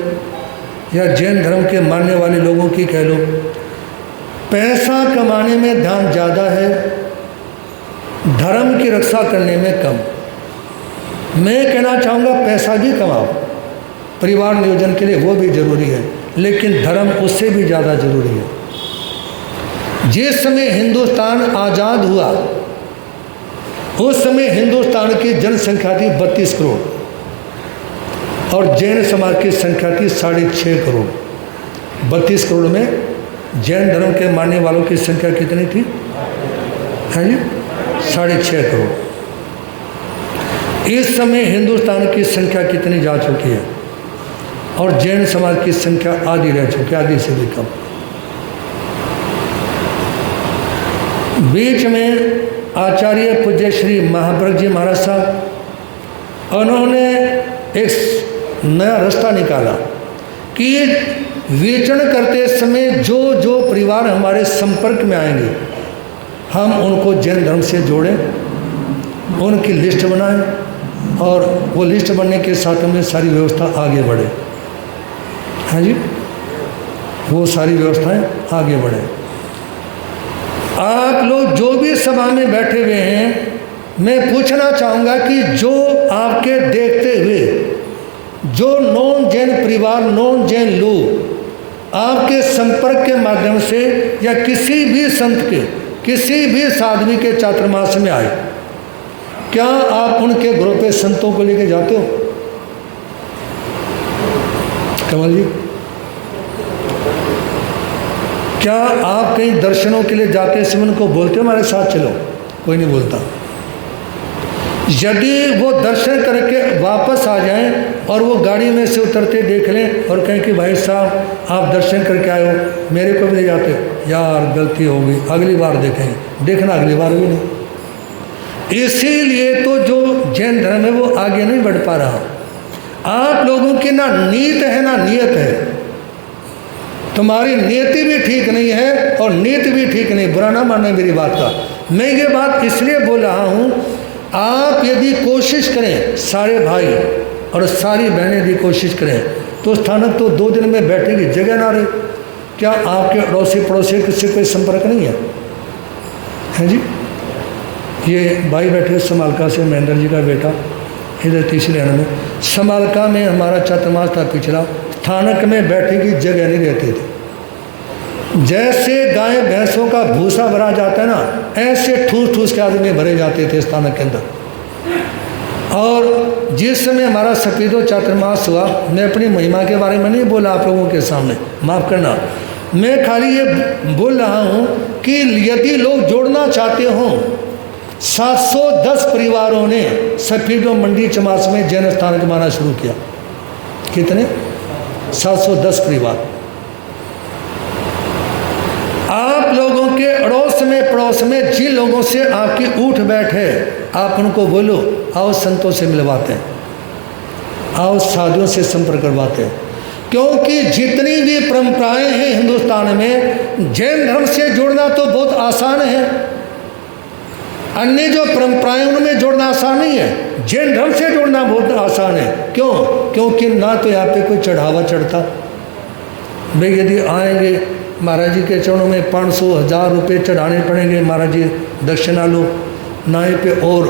या जैन धर्म के मानने वाले लोगों की कह लो, पैसा कमाने में ध्यान ज़्यादा है, धर्म की रक्षा करने में कम। मैं कहना चाहूँगा पैसा भी कमाओ, परिवार नियोजन के लिए वो भी ज़रूरी है, लेकिन धर्म उससे भी ज़्यादा ज़रूरी है। जिस समय हिंदुस्तान आज़ाद हुआ उस समय हिंदुस्तान की जनसंख्या थी 32 करोड़ और जैन समाज की संख्या थी 6.5 करोड़। 32 करोड़ में जैन धर्म के मानने वालों की संख्या कितनी थी? है जी, 6.5 करोड़। इस समय हिंदुस्तान की संख्या कितनी जा चुकी है? और जैन समाज की संख्या आधी रह चुकी है, आधी से भी कम। बीच में आचार्य पूज्य श्री महाप्रज्ञ जी महाराज साहब, उन्होंने एक नया रास्ता निकाला कि विचरण करते समय जो जो परिवार हमारे संपर्क में आएंगे हम उनको जैन धर्म से जोड़ें, उनकी लिस्ट बनाएं और वो लिस्ट बनने के साथ में सारी व्यवस्था आगे बढ़े। हाँ जी, वो सारी व्यवस्थाएं आगे बढ़े। आप लोग जो भी सभा में बैठे हुए हैं, मैं पूछना चाहूँगा कि जो आपके देखते हुए जो नॉन जैन परिवार, नॉन जैन लोग आपके संपर्क के माध्यम से या किसी भी संत के, किसी भी साध्वी के चातुर्मास में आए, क्या आप उनके ग्रुप पे संतों को लेके जाते हो? कमल जी, क्या आप कहीं दर्शनों के लिए जाते समय उनको बोलते हो हमारे साथ चलो? कोई नहीं बोलता। यदि वो दर्शन करके वापस आ जाएं और वो गाड़ी में से उतरते देख लें और कहें कि भाई साहब आप दर्शन करके आए हो, मेरे को भी ले जाते हो, यार गलती हो गई, अगली बार देखेंगे, देखना अगली बार भी नहीं। इसीलिए तो जो जैन धर्म है वो आगे नहीं बढ़ पा रहा। आप लोगों की ना नीत है ना नियत है। तुम्हारी नीति भी ठीक नहीं है और नीति भी ठीक नहीं। बुरा ना मानना मेरी बात का। मैं ये बात इसलिए बोल रहा हूँ, आप यदि कोशिश करें, सारे भाई और सारी बहनें यदि कोशिश करें, तो स्थानक तो 2 दिन में बैठेगी, जगह ना रहे। क्या आपके अड़ोसी पड़ोसी से कोई संपर्क नहीं है? हैं जी, ये भाई बैठे समालका से, महेंद्र जी का बेटा, इधर तीसरी लाइन में। समालका में हमारा चातुर्मास था पिछला, स्थानक में बैठे की जगह नहीं रहती थी। जैसे गाय भैंसों का भूसा भरा जाता है ना, ऐसे ठूस ठूस के आदमी भरे जाते थे स्थानक के अंदर। और जिस समय हमारा सफेदो चातुर्मास हुआ, मैं अपनी महिमा के बारे में नहीं बोला आप लोगों के सामने, माफ़ करना, मैं खाली ये बोल रहा हूँ कि यदि लोग जोड़ना चाहते हों, 710 परिवारों ने सफेदो मंडी चमास में जैन स्थानक माना शुरू किया। कितने? 710 परिवार। आप लोगों के अड़ोस में पड़ोस में जिन लोगों से आपकी उठ बैठ है, आप उनको बोलो आओ संतों से मिलवाते हैं। आओ साधुओं से संपर्क करवाते हैं, क्योंकि जितनी भी परंपराएं हैं हिंदुस्तान में, जैन धर्म से जुड़ना तो बहुत आसान है, अन्य जो परंपराएं उनमें जुड़ना आसान नहीं है, जैन धर्म से जुड़ना बहुत आसान है। क्यों? क्योंकि ना तो यहाँ पे कोई चढ़ावा चढ़ता। भाई यदि आएंगे महाराज जी के चरणों में 500-1000 रुपये चढ़ाने पड़ेंगे, महाराज जी दक्षिणा लो, ना ही पे और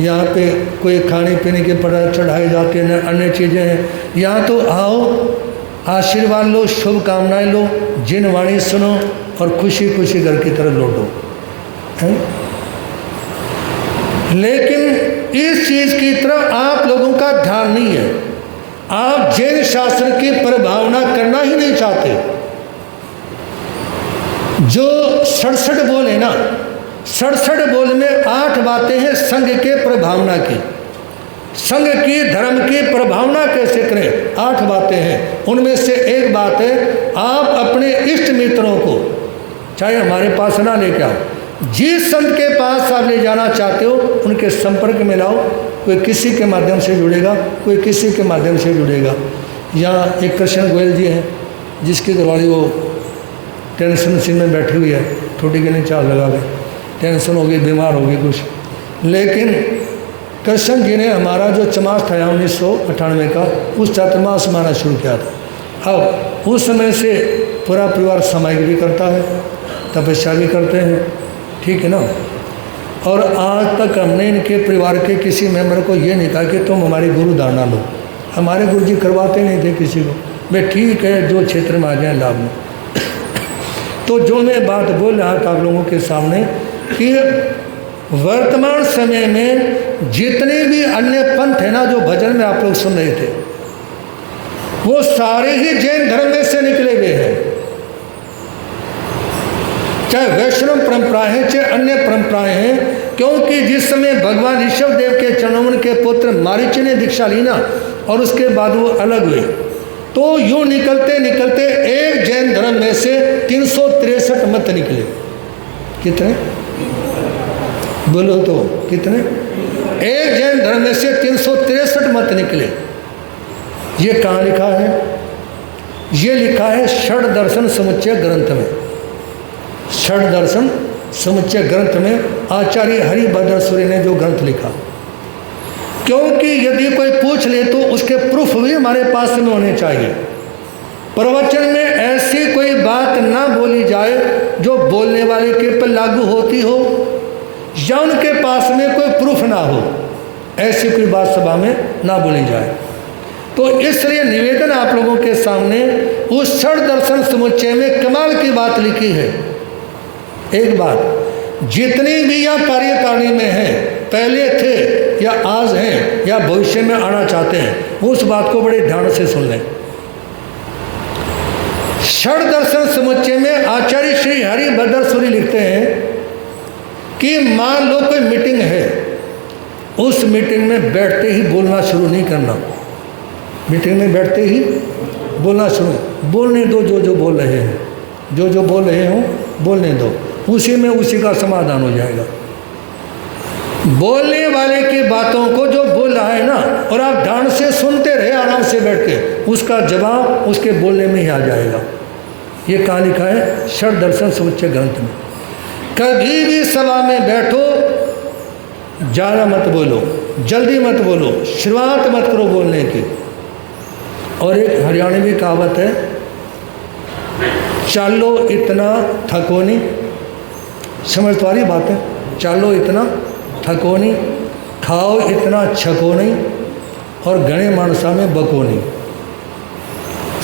यहाँ पे कोई खाने पीने के पदार्थ चढ़ाए जाते हैं, न अन्य चीज़ें हैं। यहाँ तो आओ, आशीर्वाद लो, शुभकामनाएं लो, जिन वाणी सुनो और खुशी खुशी घर की तरफ लौटो, है? लेकिन इस चीज़ की तरफ आप लोगों का ध्यान नहीं है। आप जैन शास्त्र की प्रभावना करना ही नहीं चाहते। जो 67 बोल है ना, 67 बोल में 8 बातें हैं संघ के प्रभावना की। संघ की धर्म की प्रभावना कैसे करें, 8 बातें हैं। उनमें से एक बात है, आप अपने इष्ट मित्रों को चाहे हमारे पास ना लेके आओ, जिस संत के पास आप ले जाना चाहते हो उनके संपर्क में लाओ। कोई किसी के माध्यम से जुड़ेगा, कोई किसी के माध्यम से जुड़ेगा। यहाँ एक कृष्ण गोयल जी हैं, जिसकी घरवाली वो टेंशन सीन में बैठी हुई है, ठोटी के लिए चाल लगा के टेंशन हो गई, बीमार हो गई कुछ। लेकिन कृष्ण जी ने हमारा जो चमास था 1998 का, उस चातुर्मास माना शुरू किया था। अब उस समय से पूरा परिवार सामायिक भी करता है, तपस्या भी करते हैं, ठीक है ना। और आज तक हमने इनके परिवार के किसी मेंबर को ये नहीं कहा कि तुम हमारी गुरु धारणा लो। हमारे गुरु जी करवाते नहीं थे किसी को, मैं ठीक है जो क्षेत्र में आ जाए लाभ में। तो जो मैं बात बोल रहा था आप लोगों के सामने कि वर्तमान समय में जितने भी अन्य पंथ है ना, जो भजन में आप लोग सुन रहे थे, वो सारे ही जैन धर्म में से निकले हुए हैं। चाहे वैष्णव परंपराएं हैं, चाहे अन्य परंपराएं हैं। क्योंकि जिस समय भगवान ऋषभ देव के चरणों के पुत्र मारीची ने दीक्षा ली ना, और उसके बाद वो अलग हुए, तो यूँ निकलते निकलते एक जैन धर्म में से 363 मत निकले। कितने बोलो तो कितने? एक जैन धर्म में से 363 मत निकले। ये कहाँ लिखा है? ये लिखा है षड दर्शन समुच्चय ग्रंथ में। षड दर्शन समुच्चय ग्रंथ में आचार्य हरिभद्र सूरी ने जो ग्रंथ लिखा। क्योंकि यदि कोई पूछ ले तो उसके प्रूफ भी हमारे पास में होने चाहिए। प्रवचन में ऐसी कोई बात ना बोली जाए जो बोलने वाले के पर लागू होती हो, या उनके पास में कोई प्रूफ ना हो, ऐसी कोई बात सभा में ना बोली जाए। तो इसलिए निवेदन आप लोगों के सामने, उस षड दर्शन समुच्चय में कमाल की बात लिखी है। एक बात, जितनी भी यहाँ कार्यकारिणी में हैं, पहले थे या आज हैं या भविष्य में आना चाहते हैं, उस बात को बड़े ध्यान से सुन लें। षड दर्शन समुच्चय में आचार्य श्री हरिभद्र सूरी लिखते हैं कि मान लो कोई मीटिंग है, उस मीटिंग में बैठते ही बोलना शुरू नहीं करना। मीटिंग में बैठते ही बोलना शुरू, बोलने दो, जो जो बोल रहे हैं, जो जो बोल रहे हों बोलने दो, उसी में उसी का समाधान हो जाएगा। बोलने वाले की बातों को जो बोल रहा है ना, और आप ध्यान से सुनते रहे आराम से बैठ के, उसका जवाब उसके बोलने में ही आ जाएगा। ये कहाँ लिखा है? षड दर्शन समुच्चय ग्रंथ में। कभी भी सभा में बैठो, ज़्यादा मत बोलो, जल्दी मत बोलो, शुरुआत मत करो बोलने की। और एक हरियाणवी कहावत है, चालो इतना थको नहीं। समझ तुम्हारी बात है, चालो इतना थको नहीं, खाओ इतना छको नहीं, और घने मानसा में बको नहीं।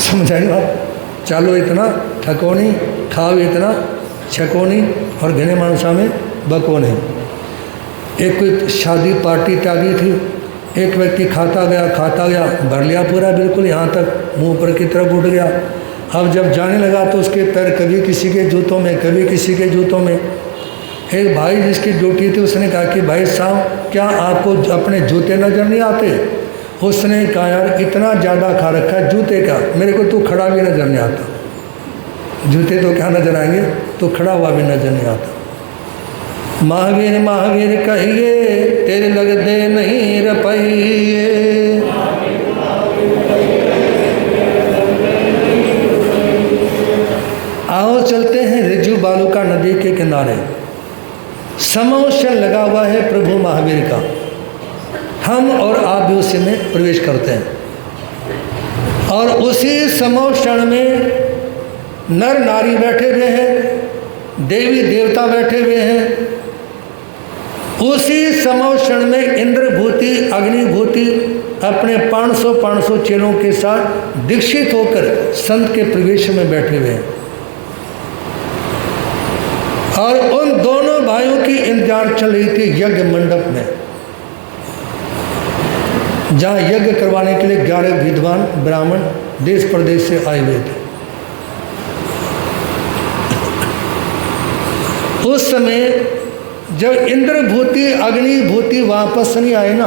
समझाई बात? चालो इतना थको नहीं, खाओ इतना छको नहीं, और घने मानसा में बको नहीं। एक कोई शादी पार्टी त्यागी थी, एक व्यक्ति खाता गया, भर लिया पूरा बिल्कुल यहाँ तक, मुंह पर की तरफ उठ गया। अब जब जाने लगा तो उसके पैर कभी किसी के जूतों में, कभी किसी के जूतों में। एक भाई जिसकी ड्यूटी थी, उसने कहा कि भाई साहब, क्या आपको अपने जूते नज़र नहीं आते? उसने कहा यार इतना ज़्यादा खा रखा है जूते का, मेरे को तो खड़ा भी नज़र नहीं आता। जूते तो क्या नज़र आएंगे, तो खड़ा हुआ भी नज़र नहीं आता। महावीर महावीर कहिए, तेरे लगते नहीं रपइए। चलते हैं रिज्जू बालूका नदी के किनारे। समोशन लगा हुआ है प्रभु महावीर का। हम और आप भी उसी में प्रवेश करते हैं और उसी समोशन में नर नारी बैठे हुए हैं, देवी देवता बैठे हुए हैं। उसी समोशन में इंद्रभूति अग्निभूति अपने 500 चेलों के साथ दीक्षित होकर संत के प्रवेश में बैठे हुए हैं और उन दोनों भाइयों की इंतजार चल रही थी यज्ञ मंडप में, जहां यज्ञ करवाने के लिए 11 विद्वान ब्राह्मण देश प्रदेश से आए हुए थे। उस समय जब इंद्रभूति अग्निभूति वापस नहीं आए ना,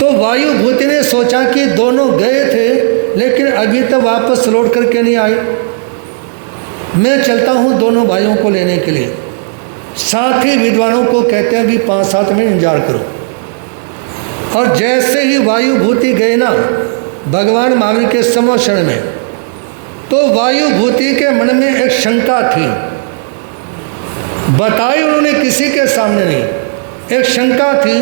तो वायुभूति ने सोचा कि दोनों गए थे लेकिन अभी तक वापस लौट करके नहीं आए, मैं चलता हूँ दोनों भाइयों को लेने के लिए। साथ ही विद्वानों को कहते हैं कि 5-7 मिनट इंतजार करो। और जैसे ही वायुभूति गए ना भगवान महावीर के समोषण में, तो वायुभूति के मन में एक शंका थी, बताई उन्होंने किसी के सामने नहीं। एक शंका थी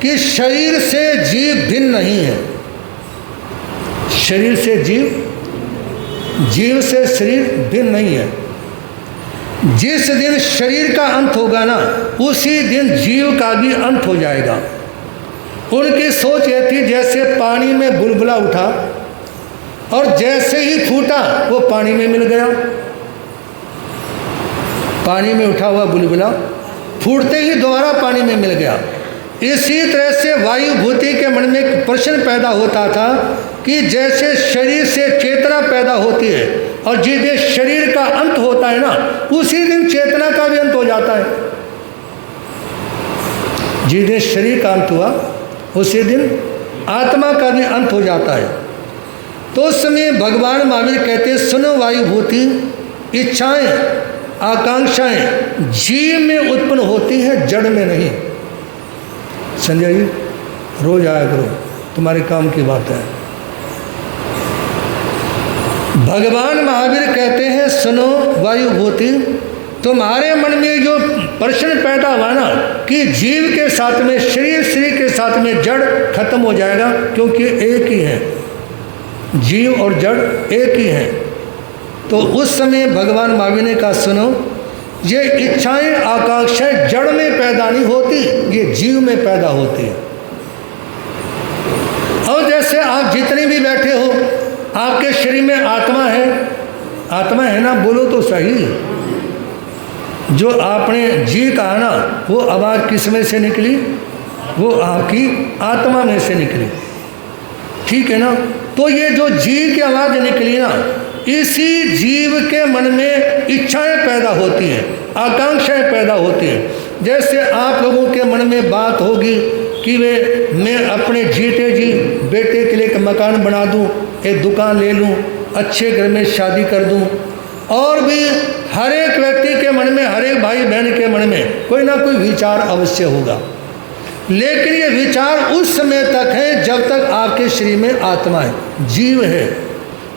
कि शरीर से जीव भिन्न नहीं है, शरीर से जीव से शरीर भिन्न नहीं है। जिस दिन शरीर का अंत होगा ना, उसी दिन जीव का भी अंत हो जाएगा। उनकी सोच यह थी जैसे पानी में बुलबुला उठा और जैसे ही फूटा वो पानी में मिल गया। पानी में उठा हुआ बुलबुला फूटते ही दोबारा पानी में मिल गया। इसी तरह से वायुभूति के मन में एक प्रश्न पैदा होता था कि जैसे शरीर से चेतना पैदा होती है और जिस दिन शरीर का अंत होता है ना, उसी दिन चेतना का भी अंत हो जाता है। जिस दिन शरीर का अंत हुआ उसी दिन आत्मा का भी अंत हो जाता है। तो उस समय भगवान महावीर कहते, सुनो वायुभूति, इच्छाएं आकांक्षाएं जीव में उत्पन्न होती है, जड़ में नहीं। संजय जी रोज आया करो, तुम्हारे काम की बात है। भगवान महावीर कहते हैं, सुनो वायुभूति, तुम्हारे मन में जो प्रश्न पैदा हुआ ना कि जीव के साथ में शरीर के साथ में जड़ खत्म हो जाएगा, क्योंकि एक ही है, जीव और जड़ एक ही है। तो उस समय भगवान महावीर ने कहा, सुनो, ये इच्छाएं आकांक्षाएं जड़ में पैदा नहीं होती, ये जीव में पैदा होती है। और जैसे आप जितने भी बैठे हो, आपके शरीर में आत्मा है ना, बोलो तो सही। जो आपने जी कहा ना, वो आवाज़ किस में से निकली? वो आपकी आत्मा में से निकली, ठीक है ना। तो ये जो जी की आवाज़ निकली ना, इसी जीव के मन में इच्छाएं पैदा होती हैं, आकांक्षाएं पैदा होती हैं। जैसे आप लोगों के मन में बात होगी कि मैं अपने जीते जी बेटे के लिए एक मकान बना दूं, एक दुकान ले लूं, अच्छे घर में शादी कर दूं। और भी हर एक व्यक्ति के मन में, हर एक भाई बहन के मन में कोई ना कोई विचार अवश्य होगा, लेकिन ये विचार उस समय तक है जब तक आपके शरीर में आत्मा है, जीव है।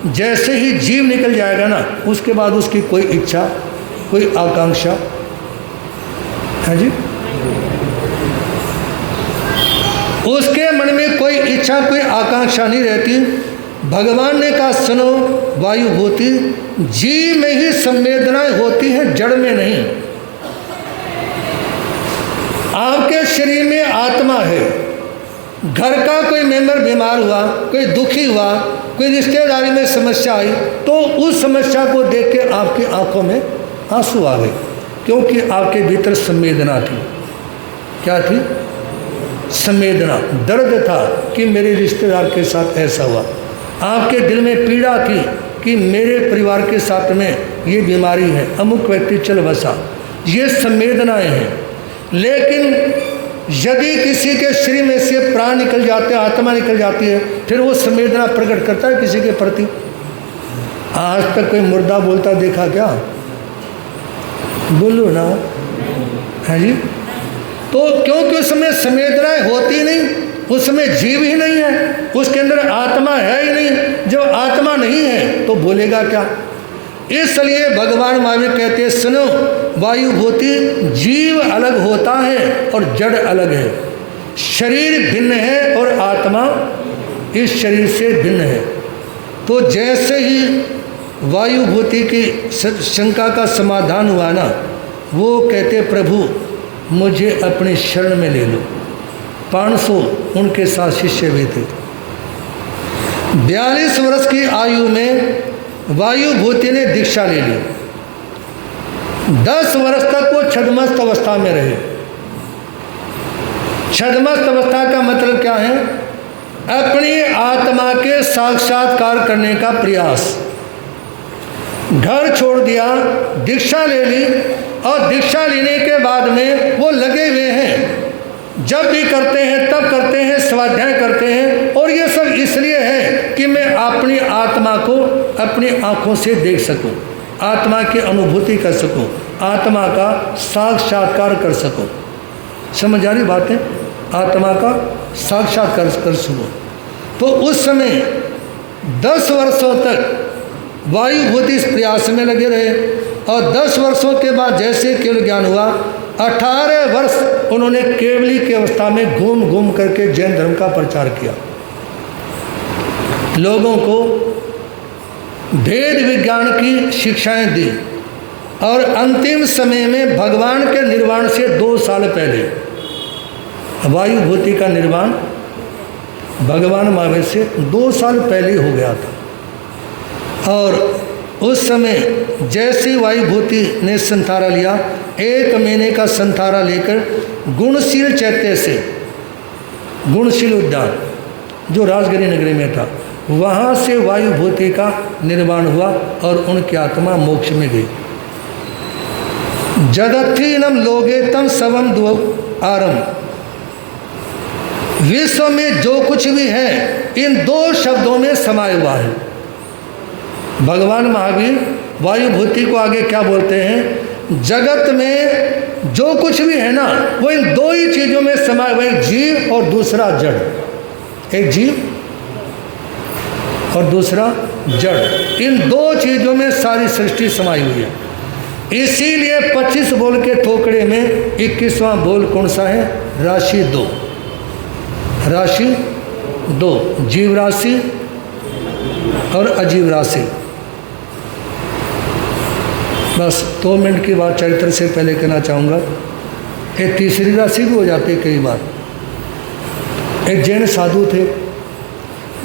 जैसे ही जीव निकल जाएगा ना, उसके बाद उसकी कोई इच्छा, कोई आकांक्षा है जी, उसके मन में कोई इच्छा, कोई आकांक्षा नहीं रहती। भगवान ने कहा, सुनो वायुभूति, जीव में ही संवेदनाएं होती हैं, जड़ में नहीं। आपके शरीर में आत्मा है, घर का कोई मेंबर बीमार हुआ, कोई दुखी हुआ, कोई रिश्तेदारी में समस्या आई, तो उस समस्या को देख के आपकी आंखों में आंसू आ गए, क्योंकि आपके भीतर संवेदना थी। क्या थी? संवेदना, दर्द था कि मेरे रिश्तेदार के साथ ऐसा हुआ। आपके दिल में पीड़ा थी कि मेरे परिवार के साथ में ये बीमारी है, अमुक व्यक्ति चल बसा। ये संवेदनाएं हैं। लेकिन यदि किसी के शरीर में से प्राण निकल जाते हैं, आत्मा निकल जाती है, फिर वो संवेदना प्रकट करता है किसी के प्रति। आज तक कोई मुर्दा बोलता देखा क्या? बोलो ना, है जी। तो क्योंकि उसमें संवेदनाएं होती नहीं, उसमें जीव ही नहीं है, उसके अंदर आत्मा है ही नहीं। जब आत्मा नहीं है तो बोलेगा क्या? इसलिए भगवान महावीर कहते हैं, सुनो वायु भूति, जीव अलग होता है और जड़ अलग है, शरीर भिन्न है और आत्मा इस शरीर से भिन्न है। तो जैसे ही वायु भूति की शंका का समाधान हुआ ना, वो कहते प्रभु मुझे अपने शरण में ले लो। 500 उनके साथ शिष्य भी थे। 42 वर्ष की आयु में वायु भूति ने दीक्षा ले ली। 10 वर्ष तक वो छद्मस्त अवस्था में रहे। छद्मस्त अवस्था का मतलब क्या है? अपनी आत्मा के साक्षात्कार करने का प्रयास। घर छोड़ दिया, दीक्षा ले ली, और दीक्षा लेने के बाद में वो लगे हुए हैं, जब भी करते हैं तब करते हैं, स्वाध्याय करते हैं, और ये सब इसलिए है कि मैं अपनी आत्मा को अपनी आँखों से देख सकूं, आत्मा की अनुभूति कर सकूं, आत्मा का साक्षात्कार कर सकूं। समझ आ रही बात है? आत्मा का साक्षात्कार कर सकूं। तो उस समय 10 वर्षों तक वायु भूति इस प्रयास में लगे रहे, और 10 वर्षों के बाद जैसे केवल ज्ञान हुआ, 18 वर्ष उन्होंने केवली की अवस्था में घूम घूम करके जैन धर्म का प्रचार किया, लोगों को भेद विज्ञान की शिक्षाएं दी। और अंतिम समय में भगवान के निर्वाण से 2 साल पहले, वायु भूति का निर्वाण भगवान महावीर से 2 साल पहले हो गया था। और उस समय जैसे वायु भूति ने संतारा लिया, 1 महीने का संतारा लेकर गुणशील चैत्य से, गुणशील उद्यान जो राजगिरी नगरी में था, वहाँ से वायु भूति का निर्माण हुआ और उनकी आत्मा मोक्ष में गई। जदत्थीनम लोगे तम सबम द्वौ आरम। विश्व में जो कुछ भी है इन 2 शब्दों में समाया हुआ है। भगवान महावीर वायु भूति को आगे क्या बोलते हैं? जगत में जो कुछ भी है ना, वो इन 2 ही चीज़ों में समाया हुआ है, एक जीव और दूसरा जड़। एक जीव और दूसरा जड़, इन 2 चीज़ों में सारी सृष्टि समाई हुई है। इसीलिए 25 बोल के ठोकरे में 21वां बोल कौन सा है? राशि 2। राशि 2, जीव राशि और अजीव राशि। बस 2 मिनट की बात चरित्र से पहले कहना चाहूँगा, एक तीसरी राशि भी हो जाती है कई बार। एक जैन साधु थे,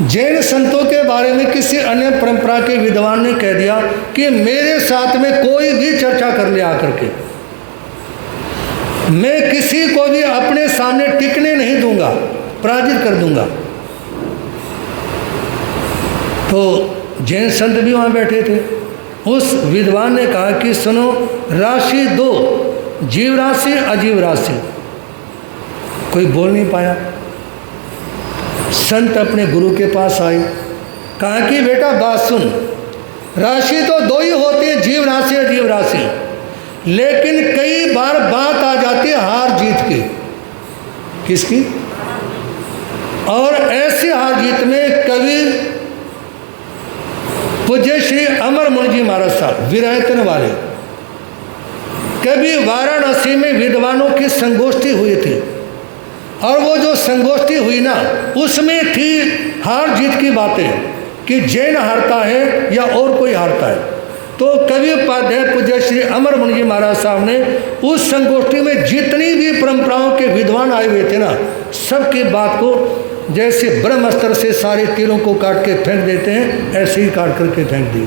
जैन संतों के बारे में किसी अन्य परंपरा के विद्वान ने कह दिया कि मेरे साथ में कोई भी चर्चा कर ले आकर के, मैं किसी को भी अपने सामने टिकने नहीं दूंगा, पराजित कर दूंगा। तो जैन संत भी वहाँ बैठे थे। उस विद्वान ने कहा कि सुनो, राशि 2, जीव राशि अजीव राशि। कोई बोल नहीं पाया। संत अपने गुरु के पास आए, कहा कि बेटा बात सुन, राशि तो 2 ही होती है, जीव राशि अजीव राशि, लेकिन कई बार बात आ जाती है हार जीत की। किसकी? और ऐसी हार जीत में कवि पूज्य श्री अमर मुनि जी महाराज साहब, विरायतन वाले, कभी वाराणसी में विद्वानों की संगोष्ठी हुई थी, और वो जो संगोष्ठी हुई ना, उसमें थी हार जीत की बातें कि जैन हारता है या और कोई हारता है। तो कवि उपाध्याय पूज्य श्री अमर मुनि जी महाराज साहब ने उस संगोष्ठी में जितनी भी परंपराओं के विद्वान आए हुए थे ना, सबकी बात को जैसे ब्रह्मास्त्र से सारे तीरों को काट के फेंक देते हैं, ऐसे ही काट करके फेंक दिए।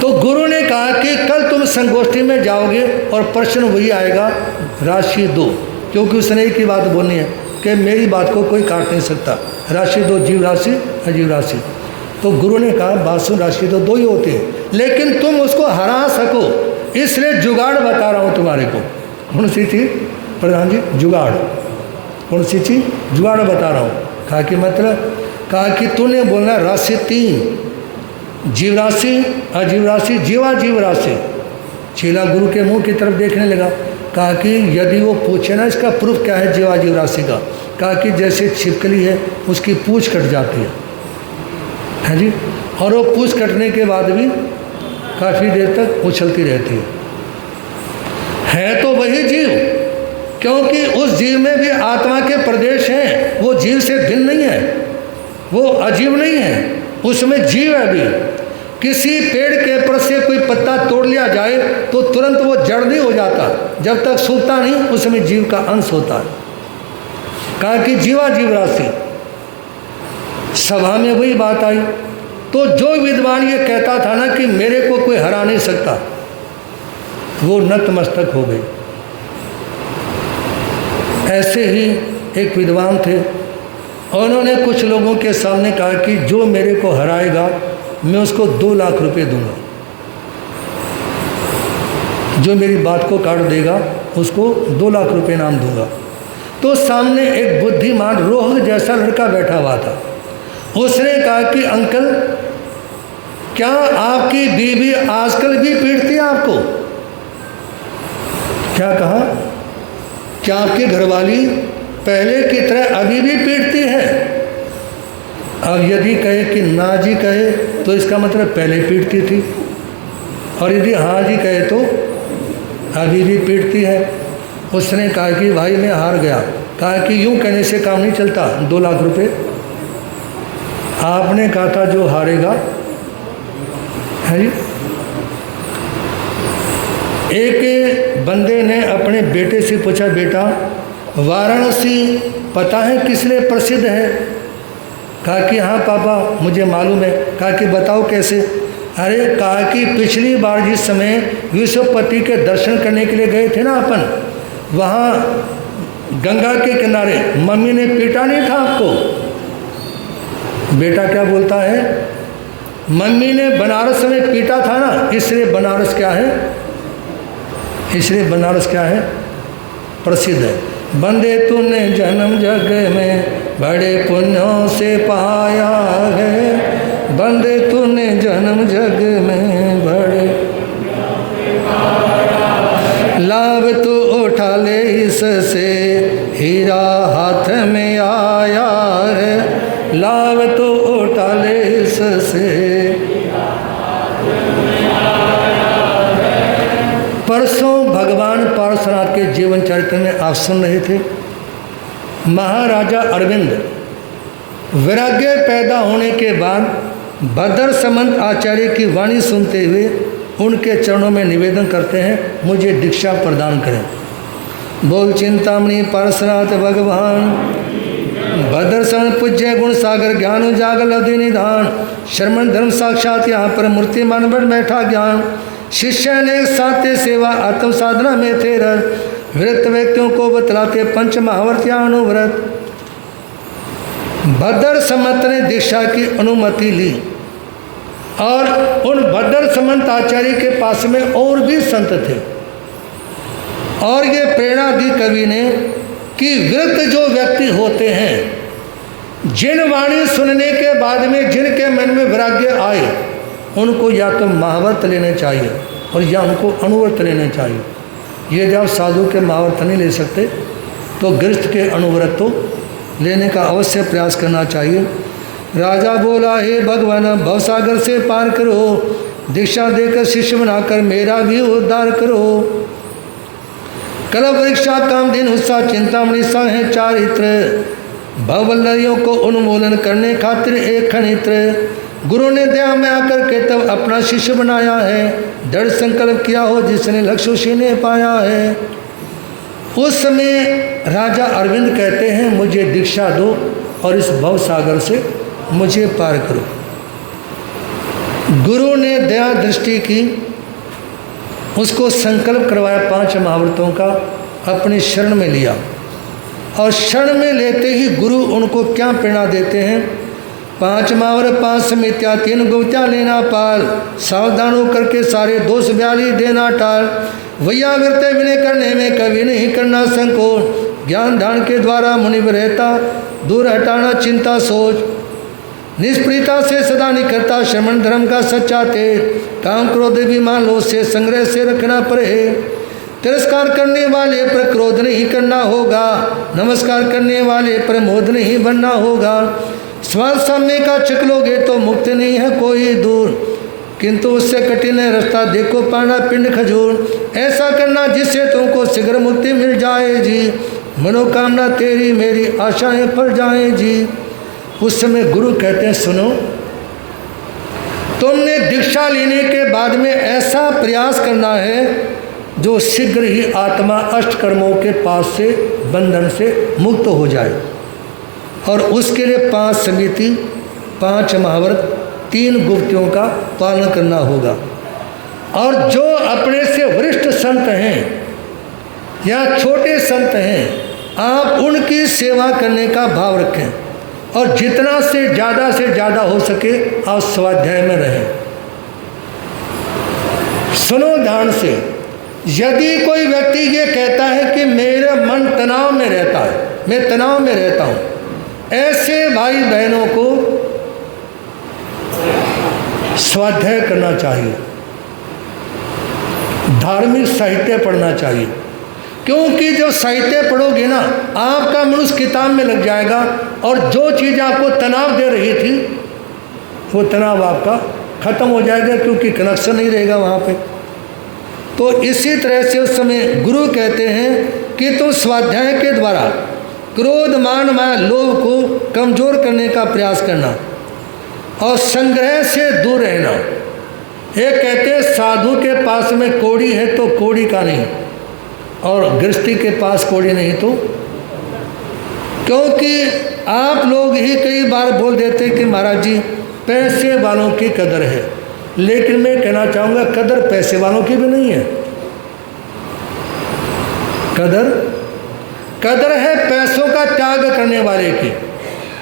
तो गुरु ने कहा कि कल तुम संगोष्ठी में जाओगे और प्रश्न वही आएगा, राशि 2, क्योंकि उसने एक ही बात बोलनी है कि मेरी बात को कोई काट नहीं सकता। राशि 2, जीव राशि अजीव राशि। तो गुरु ने कहा बात सुन, राशि तो 2 ही होती है, लेकिन तुम उसको हरा सको, इसलिए जुगाड़ बता रहा हूँ तुम्हारे को। कौन सी चीज़ प्रधान जी? जुगाड़। कौन सी चीज़? जुगाड़ बता रहा हूँ। कहा कि मतलब? कहा कि तूने बोलना राशि 3, जीव राशि अजीव राशि, जीवा जीव राशि। चेला गुरु के मुंह की तरफ देखने लगा। कहा कि यदि वो पूछे ना इसका प्रूफ क्या है जीवा जीव राशि का, कहा कि जैसे छिपकली है उसकी पूंछ कट जाती है जी, और वो पूछ कटने के बाद भी काफ़ी देर तक उछलती रहती है तो वही जीव, क्योंकि उस जीव में भी आत्मा के प्रदेश हैं। वो जीव से भिन्न नहीं है, वो अजीव नहीं है, उसमें जीव है भी। किसी पेड़ के पर से कोई पत्ता तोड़ लिया जाए तो तुरंत वो जड़ नहीं हो जाता, जब तक सूखता नहीं उसमें जीव का अंश होता है। कहा कि जीवा जीव राशि। सभा में वही बात आई तो जो विद्वान ये कहता था ना कि मेरे को कोई हरा नहीं सकता, वो नतमस्तक हो गई। ऐसे ही एक विद्वान थे, उन्होंने कुछ लोगों के सामने कहा कि जो मेरे को हराएगा मैं उसको 2 लाख रुपए दूंगा, जो मेरी बात को काट देगा उसको 2 लाख रुपए इनाम दूंगा। तो सामने एक बुद्धिमान रोहग जैसा लड़का बैठा हुआ था। उसने कहा कि अंकल, क्या आपकी बीवी आजकल भी पीटती है आपको? क्या कहा? क्या आपकी घरवाली पहले की तरह अभी भी पीटती है? अब यदि कहे कि ना जी कहे तो इसका मतलब पहले पीटती थी, और यदि हाँ जी कहे तो अभी भी पीटती है। उसने कहा कि भाई मैं हार गया। कहा कि यूँ कहने से काम नहीं चलता, 2 लाख रुपए आपने कहा था जो हारेगा है जी। एक बंदे ने अपने बेटे से पूछा, बेटा वाराणसी पता है किस लिए प्रसिद्ध है? कहा कि हाँ पापा मुझे मालूम है। कहा कि बताओ कैसे? अरे कहा कि पिछली बार जिस समय विश्वपति के दर्शन करने के लिए गए थे ना अपन, वहाँ गंगा के किनारे मम्मी ने पीटा नहीं था आपको? बेटा क्या बोलता है? मम्मी ने बनारस में पीटा था ना, इसलिए बनारस क्या है? इसलिए बनारस क्या है? प्रसिद्ध है। बंदे तूने जन्म जग में बड़े पुण्यों से पाया है, बंदे तूने जन्म जग में बड़े लाभ तू उठा ले इससे, हीरा हाथ में आया है, लाभ तू उठा ले इससे। परसों भगवान पार्श्वनाथ के जीवन चरित्र में आप सुन रहे थे, महाराजा अरविंद वैराग्य पैदा होने के बाद भद्र समंत आचार्य की वाणी सुनते हुए उनके चरणों में निवेदन करते हैं, मुझे दीक्षा प्रदान करें। बोल चिंतामणि पार्श्वनाथ भगवान, भद्र समंत पूज्य गुण सागर ज्ञान उजागर लधि निधान, श्रमण धर्म साक्षात यहाँ पर मूर्तिमान बन बैठा ज्ञान। शिष्य ने सात्य सेवा आत्म साधना में थे रत, व्रत व्यक्तियों को बतलाते पंच महाव्रत या अनुव्रत। भद्र समंत ने दीक्षा की अनुमति ली और उन भद्र समंत आचार्य के पास में और भी संत थे, और ये प्रेरणा दी कवि ने कि व्रत जो व्यक्ति होते हैं, जिन वाणी सुनने के बाद में जिनके मन में वैराग्य आए, उनको या तो महाव्रत लेने चाहिए और या उनको अनुव्रत लेने चाहिए। ये जब साधु के महाव्रत नहीं ले सकते तो गृहस्थ के अनुव्रत तो लेने का अवश्य प्रयास करना चाहिए। राजा बोला, हे भगवान भवसागर से पार करो, दीक्षा देकर शिष्य बनाकर मेरा भी उद्धार करो। कल परीक्षा काम दिन उत्साह चिंतामणि सा है चारित्र, भववल्लरियों को उन्मूलन करने खातिर एक खनित्र। गुरु ने दया में आकर के तब अपना शिष्य बनाया है, दृढ़ संकल्प किया हो जिसने लक्ष्य उसी ने पाया है। उस समय राजा अरविंद कहते हैं, मुझे दीक्षा दो और इस भव सागर से मुझे पार करो। गुरु ने दया दृष्टि की, उसको संकल्प करवाया 5 महाव्रतों का, अपनी शरण में लिया, और शरण में लेते ही गुरु उनको क्या प्रेरणा देते हैं? 5 महाव्रत 5 समित्या 3 गुप्त्या लेना पाल, सावधान होकर के सारे दोष ब्याली देना टाल। वैया वृत्य विनय करने में कभी नहीं करना संकोच, ज्ञान ध्यान के द्वारा मुनिव रहता, दूर हटाना चिंता सोच। निष्प्रियता से सदा निकलता श्रमण धर्म का सच्चा तेज, काम क्रोध विमान लोभ से संग्रह से रखना पड़े। तिरस्कार करने वाले पर क्रोध नहीं करना होगा, नमस्कार करने वाले पर मोद नहीं बनना होगा। स्वसाम्य का चिकलोगे तो मुक्ति नहीं है कोई दूर, किंतु उससे कठिन है रास्ता देखो पाना पिंड खजूर। ऐसा करना जिससे तुमको शीघ्र मुक्ति मिल जाए जी, मनोकामना तेरी मेरी आशाएं फल जाए जी। उस समय गुरु कहते हैं सुनो, तुमने दीक्षा लेने के बाद में ऐसा प्रयास करना है जो शीघ्र ही आत्मा अष्टकर्मों के पास से बंधन से मुक्त हो जाए। और उसके लिए 5 समिति, 5 महाव्रत, 3 गुप्तियों का पालन करना होगा। और जो अपने से वरिष्ठ संत हैं या छोटे संत हैं, आप उनकी सेवा करने का भाव रखें और जितना से ज़्यादा हो सके आप स्वाध्याय में रहें। सुनो ध्यान से, यदि कोई व्यक्ति ये कहता है कि मेरा मन तनाव में रहता है, मैं तनाव में रहता हूँ, ऐसे भाई बहनों को स्वाध्याय करना चाहिए, धार्मिक साहित्य पढ़ना चाहिए। क्योंकि जो साहित्य पढ़ोगे ना, आपका मन उस किताब में लग जाएगा और जो चीज़ आपको तनाव दे रही थी वो तनाव आपका खत्म हो जाएगा, क्योंकि कनेक्शन नहीं रहेगा वहाँ पे। तो इसी तरह से उस समय गुरु कहते हैं कि तुम स्वाध्याय के द्वारा क्रोध मान माया लोभ को कमजोर करने का प्रयास करना और संग्रह से दूर रहना। एक कहते हैं साधु के पास में कौड़ी है तो कौड़ी का नहीं, और गृहस्थी के पास कौड़ी नहीं तो, क्योंकि आप लोग ही कई बार बोल देते कि महाराज जी पैसे वालों की कदर है, लेकिन मैं कहना चाहूँगा कदर पैसे वालों की भी नहीं है। कदर है पैसों का त्याग करने वाले की।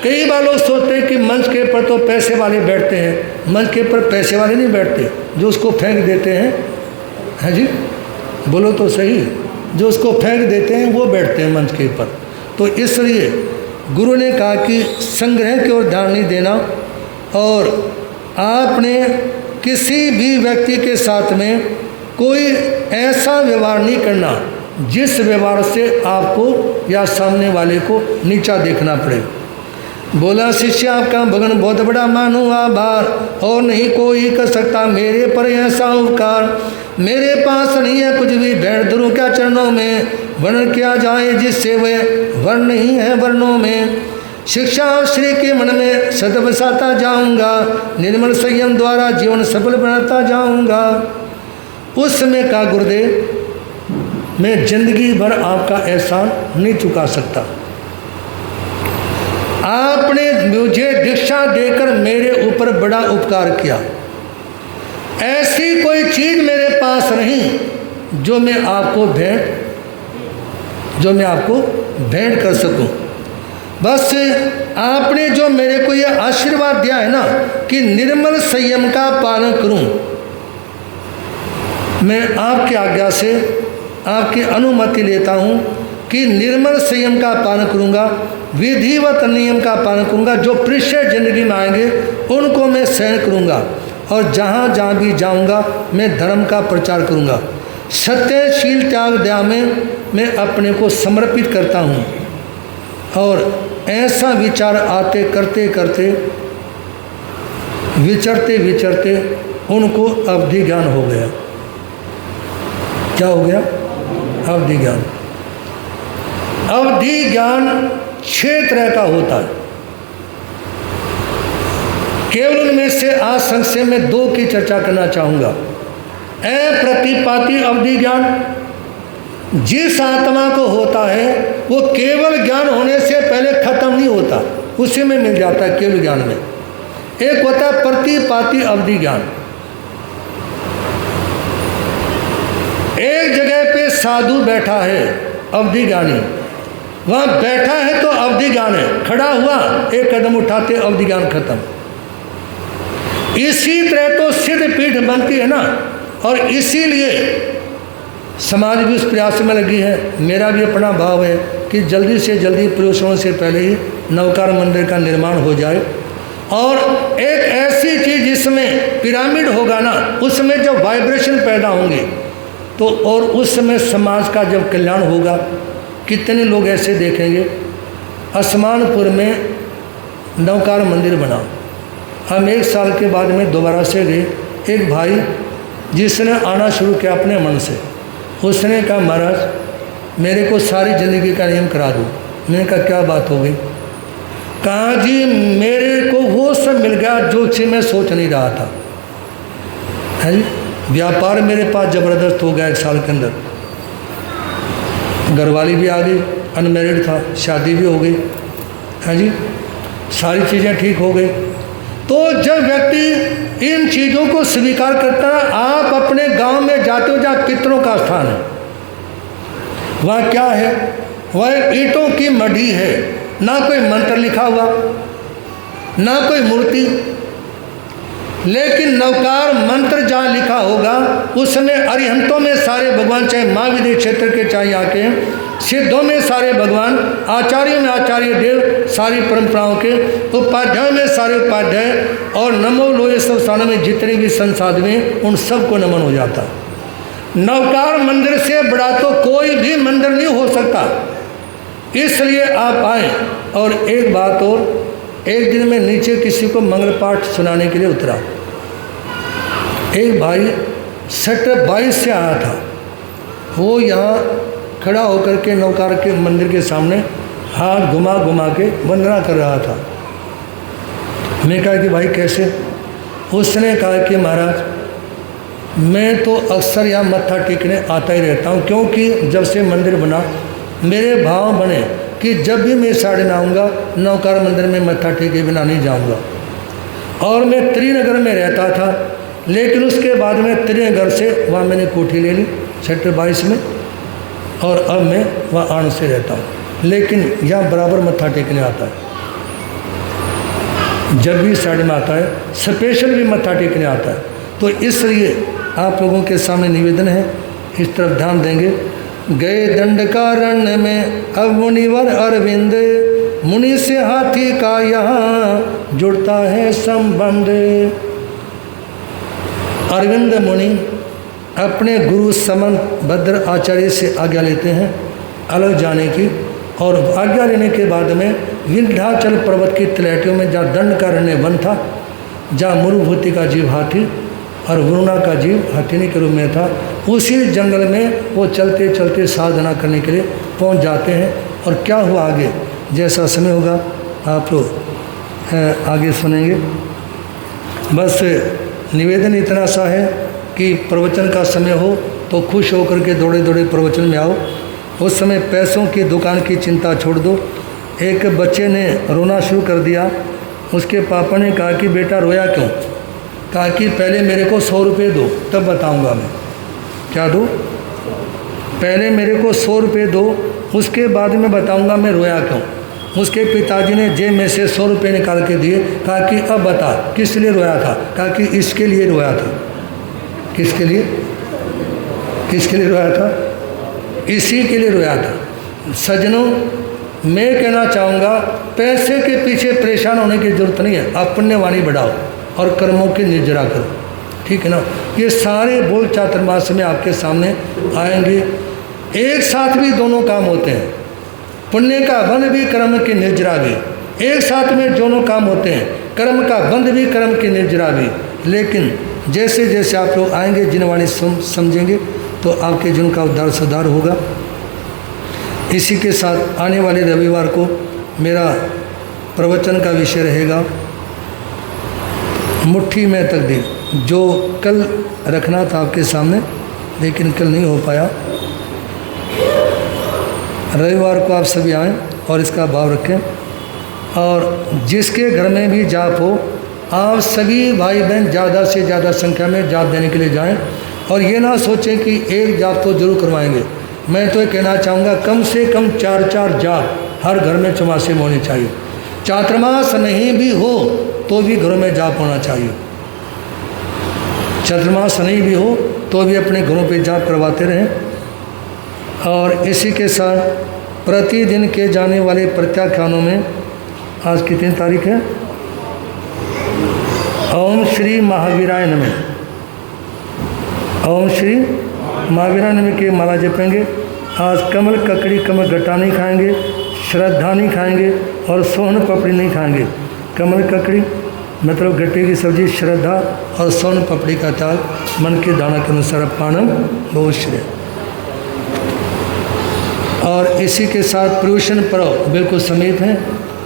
कई बार लोग सोचते हैं कि मंच के ऊपर तो पैसे वाले बैठते हैं, मंच के ऊपर पैसे वाले नहीं बैठते, जो उसको फेंक देते हैं जी, बोलो तो सही, जो उसको फेंक देते हैं वो बैठते हैं मंच के ऊपर। तो इसलिए गुरु ने कहा कि संग्रह की ओर ध्यान नहीं देना, और आपने किसी भी व्यक्ति के साथ में कोई ऐसा व्यवहार नहीं करना जिस व्यवहार से आपको या सामने वाले को नीचा देखना पड़े। बोला शिष्य आपका भगवान बहुत बड़ा मानो आभार, और नहीं कोई कर सकता मेरे पर ऐसा उपकार। मेरे पास नहीं है कुछ भी, भेंट धरूं क्या चरणों में, वर्णन किया जाए जिससे वे वर्ण नहीं है वर्णों में। शिक्षा श्री के मन में सदा बसाता जाऊंगा, निर्मल संयम द्वारा जीवन सफल बनाता जाऊंगा। उस समय कहा गुरुदेव मैं जिंदगी भर आपका एहसान नहीं चुका सकता, आपने मुझे दीक्षा देकर मेरे ऊपर बड़ा उपकार किया। ऐसी कोई चीज़ मेरे पास नहीं जो मैं आपको भेंट कर सकूं। बस आपने जो मेरे को ये आशीर्वाद दिया है ना कि निर्मल संयम का पालन करूं, मैं आपकी आज्ञा से आपकी अनुमति लेता हूं कि निर्मल संयम का पालन करूंगा, विधिवत नियम का पालन करूंगा। जो पृष्ठ जिंदगी में आएंगे उनको मैं सहन करूंगा, और जहाँ जहाँ भी जाऊंगा मैं धर्म का प्रचार करूंगा। सत्यशील त्याग दया में मैं अपने को समर्पित करता हूँ। और ऐसा विचार आते करते करते विचरते विचरते उनको अवधि ज्ञान हो गया। क्या हो गया? अवधि ज्ञान। अवधि ज्ञान 6 तरह का होता है, केवल उनमें से आज संक्षेप में 2 की चर्चा करना चाहूँगा। अप्रतिपाती अवधि ज्ञान जिस आत्मा को होता है वो केवल ज्ञान होने से पहले खत्म नहीं होता, उसी में मिल जाता है केवल ज्ञान में। एक होता है प्रतिपाती अवधि ज्ञान। एक जगह पे साधु बैठा है अवधि ज्ञानी, वहाँ बैठा है तो अवधि ज्ञान है, खड़ा हुआ 1 कदम उठाते अवधि ज्ञान खत्म। इसी तरह तो सिद्ध पीठ बनती है ना, और इसीलिए समाज भी उस प्रयास में लगी है। मेरा भी अपना भाव है कि जल्दी से जल्दी प्रयोजनों से पहले ही नवकार मंदिर का निर्माण हो जाए, और एक ऐसी चीज़ जिसमें पिरामिड होगा ना, उसमें जब वाइब्रेशन पैदा होंगे तो, और उस समय समाज का जब कल्याण होगा, कितने लोग ऐसे देखेंगे। असमानपुर में नवकार मंदिर बना। हम 1 साल के बाद में दोबारा से गए। एक भाई जिसने आना शुरू किया अपने मन से, उसने कहा महाराज मेरे को सारी ज़िंदगी का नियम करा दो। मैंने कहा क्या बात हो गई? कहा जी मेरे को वो सब मिल गया जो चीज़ मैं सोच नहीं रहा था। है जी, व्यापार मेरे पास ज़बरदस्त हो गया 1 साल के अंदर। घरवाली भी आ गई, अनमैरिड था, शादी भी हो गई। है जी, सारी चीज़ें ठीक हो गई। तो जब व्यक्ति इन चीज़ों को स्वीकार करता है, आप अपने गांव में जाते हो जहाँ पितरों का स्थान है, वहाँ क्या है? वह ईंटों की मढ़ी है, ना कोई मंत्र लिखा हुआ, ना कोई मूर्ति। लेकिन नवकार मंत्र जहाँ लिखा होगा उसमें अरिहंतों में सारे भगवान, चाहे महाविद्य क्षेत्र के चाहे यहाँ के, सिद्धों में सारे भगवान, आचार्यों में आचार्य देव, सारी परंपराओं के, उपाध्यायों में सारे उपाध्याय, और नमो लोये सब स्थानों में जितने भी संसाध में उन सबको नमन हो जाता। नवकार मंदिर से बड़ा तो कोई भी मंदिर नहीं हो सकता। इसलिए आप आए। और एक बात और, एक दिन मैं नीचे किसी को मंगल पाठ सुनाने के लिए उतरा। एक भाई सेक्टर 22 से आया था। वो यहाँ खड़ा होकर के नवकार के मंदिर के सामने हाथ घुमा घुमा के वंदना कर रहा था। मैं कहा कि भाई कैसे? उसने कहा कि महाराज मैं तो अक्सर यहाँ मत्था टेकने आता ही रहता हूँ, क्योंकि जब से मंदिर बना मेरे भाव बने कि जब भी मैं साढ़े में आऊँगा नवकार मंदिर में मत्था टेके बिना नहीं जाऊँगा। और मैं त्रिनगर में रहता था, लेकिन उसके बाद में त्रिनगर से वहाँ मैंने कोठी ले ली सेक्टर 22 में, और अब मैं वहाँ आन से रहता हूँ। लेकिन यहाँ बराबर मत्था टेकने आता है, जब भी साढ़े में आता है, स्पेशल भी मत्था टेकने आता है। तो इसलिए आप लोगों के सामने निवेदन है, इस तरफ ध्यान देंगे। गए दंडकारण्य में अब मुनिवर अरविंद, मुनि से हाथी का यहाँ जुड़ता है संबंध। अरविंद मुनि अपने गुरु समंत भद्र आचार्य से आज्ञा लेते हैं अलग जाने की, और आज्ञा लेने के बाद में विंध्याचल पर्वत की तलहटियों में जहाँ दंडकारण्य वन था, जहाँ मुरुभूति का जीव हाथी और वरुणा का जीव हथिनी के रूप में था, उसी जंगल में वो चलते चलते साधना करने के लिए पहुंच जाते हैं। और क्या हुआ आगे, जैसा समय होगा आप लोग आगे सुनेंगे। बस निवेदन इतना सा है कि प्रवचन का समय हो तो खुश होकर के दौड़े दौड़े प्रवचन में आओ। उस समय पैसों की दुकान की चिंता छोड़ दो। एक बच्चे ने रोना शुरू कर दिया। उसके पापा ने कहा कि बेटा रोया क्यों? कहा कि पहले मेरे को 100 रुपये दो, तब बताऊंगा मैं। क्या दो? पहले मेरे को 100 रुपये दो, उसके बाद में बताऊंगा मैं रोया क्यों। उसके पिताजी ने जेब में से 100 रुपये निकाल के दिए। कहा कि अब बता किस लिए रोया था? कहा कि इसके लिए रोया था। किसके लिए? किसके लिए रोया था? इसी के लिए रोया था। सज्जनों, मैं कहना चाहूँगा पैसे के पीछे परेशान होने की ज़रूरत नहीं है। आप पुण्यवाणी बढ़ाओ और कर्मों की निर्जरा करो, ठीक है ना। ये सारे बोल चातुर्मास में आपके सामने आएंगे। एक साथ भी दोनों काम होते हैं, पुण्य का बंध भी कर्म की निर्जरा भी। एक साथ में दोनों काम होते हैं, कर्म का बंध भी कर्म की निर्जरा भी। लेकिन जैसे जैसे आप लोग आएंगे, जिनवाणी समझेंगे, तो आपके जीवन का उद्धार सुधार होगा। इसी के साथ आने वाले रविवार को मेरा प्रवचन का विषय रहेगा मुट्ठी में तकदीर, जो कल रखना था आपके सामने, लेकिन कल नहीं हो पाया। रविवार को आप सभी आएँ और इसका भाव रखें। और जिसके घर में भी जाप हो, आप सभी भाई बहन ज़्यादा से ज़्यादा संख्या में जाप देने के लिए जाएं। और ये ना सोचें कि एक जाप तो जरूर करवाएंगे। मैं तो ये कहना चाहूँगा कम से कम 4-4 जाप हर घर में चौमासे में होने चाहिए। चातुर्मास नहीं भी हो तो भी घरों में जाप होना चाहिए। चातुर्मास नहीं भी हो तो भी अपने घरों पे जाप करवाते रहें। और इसी के साथ प्रतिदिन के जाने वाले प्रत्याख्यानों में आज कितनी तारीख है? ओम श्री महावीराय नमः। ओम श्री महावीराय नमः की माला जपेंगे। आज कमल ककड़ी कमल गट्टा नहीं खाएंगे, श्रद्धा नहीं खाएंगे और सोहन पपड़ी नहीं खाएंगे। कमल ककड़ी मतलब गट्टे की सब्जी, श्रद्धा और स्वर्ण पपड़ी का ताल मन के दाना के अनुसार पानम बहुत श्रेय। और इसी के साथ प्रयोशन पर्व बिल्कुल समीप है।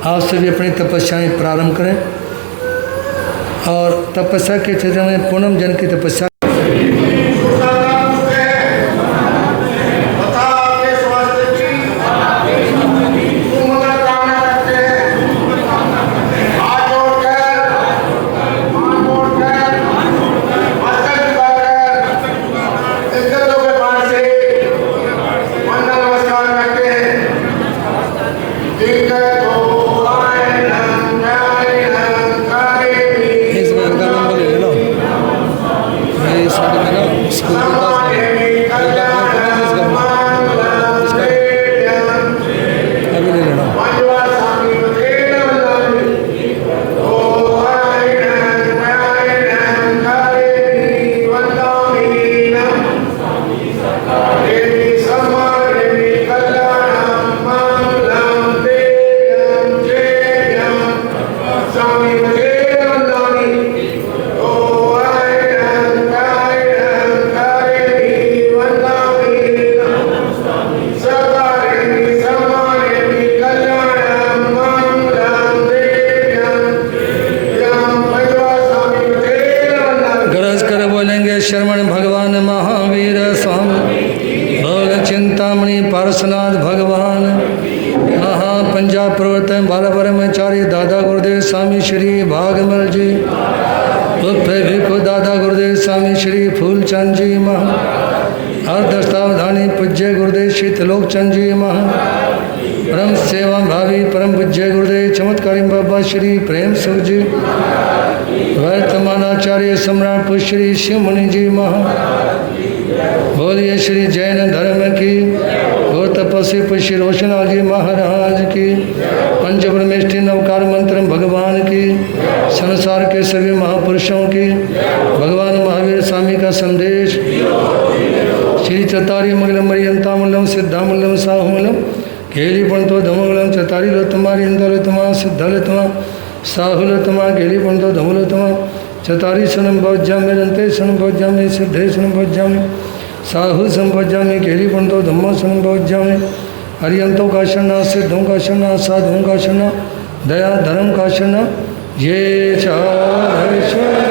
आप सभी अपनी तपस्याएं प्रारंभ करें और तपस्या के क्षेत्र में पूनम जन की तपस्या शरवण भगवान महावीर स्वामी भोग चिंतामणि पार्श्वनाथ भगवान महापंजा प्रवर्तन बाल ब्रह्मचारी दादा गुरुदेव स्वामी श्री भागमल जी उर्फ भिखु दादा गुरुदेव स्वामी श्री फूलचंद जी महा अर्धष्टावधानी पूज्य गुरुदेव श्री त्रिलोकचंद जी महा परम सेवा भावी परम पूज्य गुरुदेव चमत्कारी बाबा श्री प्रेम सुख जी वर्तमानाचार्य सम्राट पुष्री शिव मुनि जी महा बोलिए श्री जैन धर्म की और तपस्वी पुष्य रोशना जी महाराज की पंच परमेष्टि नवकार मंत्र भगवान की संसार के सभी महापुरुषों की भगवान महावीर स्वामी का संदेश श्री चतारी मंगलम मरियंतामूलम सिद्धामूलम साहुमूलम केली पंतो धमूलम चतारी लोतमारी इंदलोतमा सिद्धालोतमा साहुलोतमा केली पंतो धमूलोतमा चतारी सनम भोज्यामि रंते सनम भोज्यामि सिद्धे सनम भोज्यामि साहु संभोज्यामि केली पंतो धम्मो सनम भोज्यामि हरियंतों का शरणा सिद्धों का शरणा साधुओं का शरणा दया धर्म का शरणा ये चार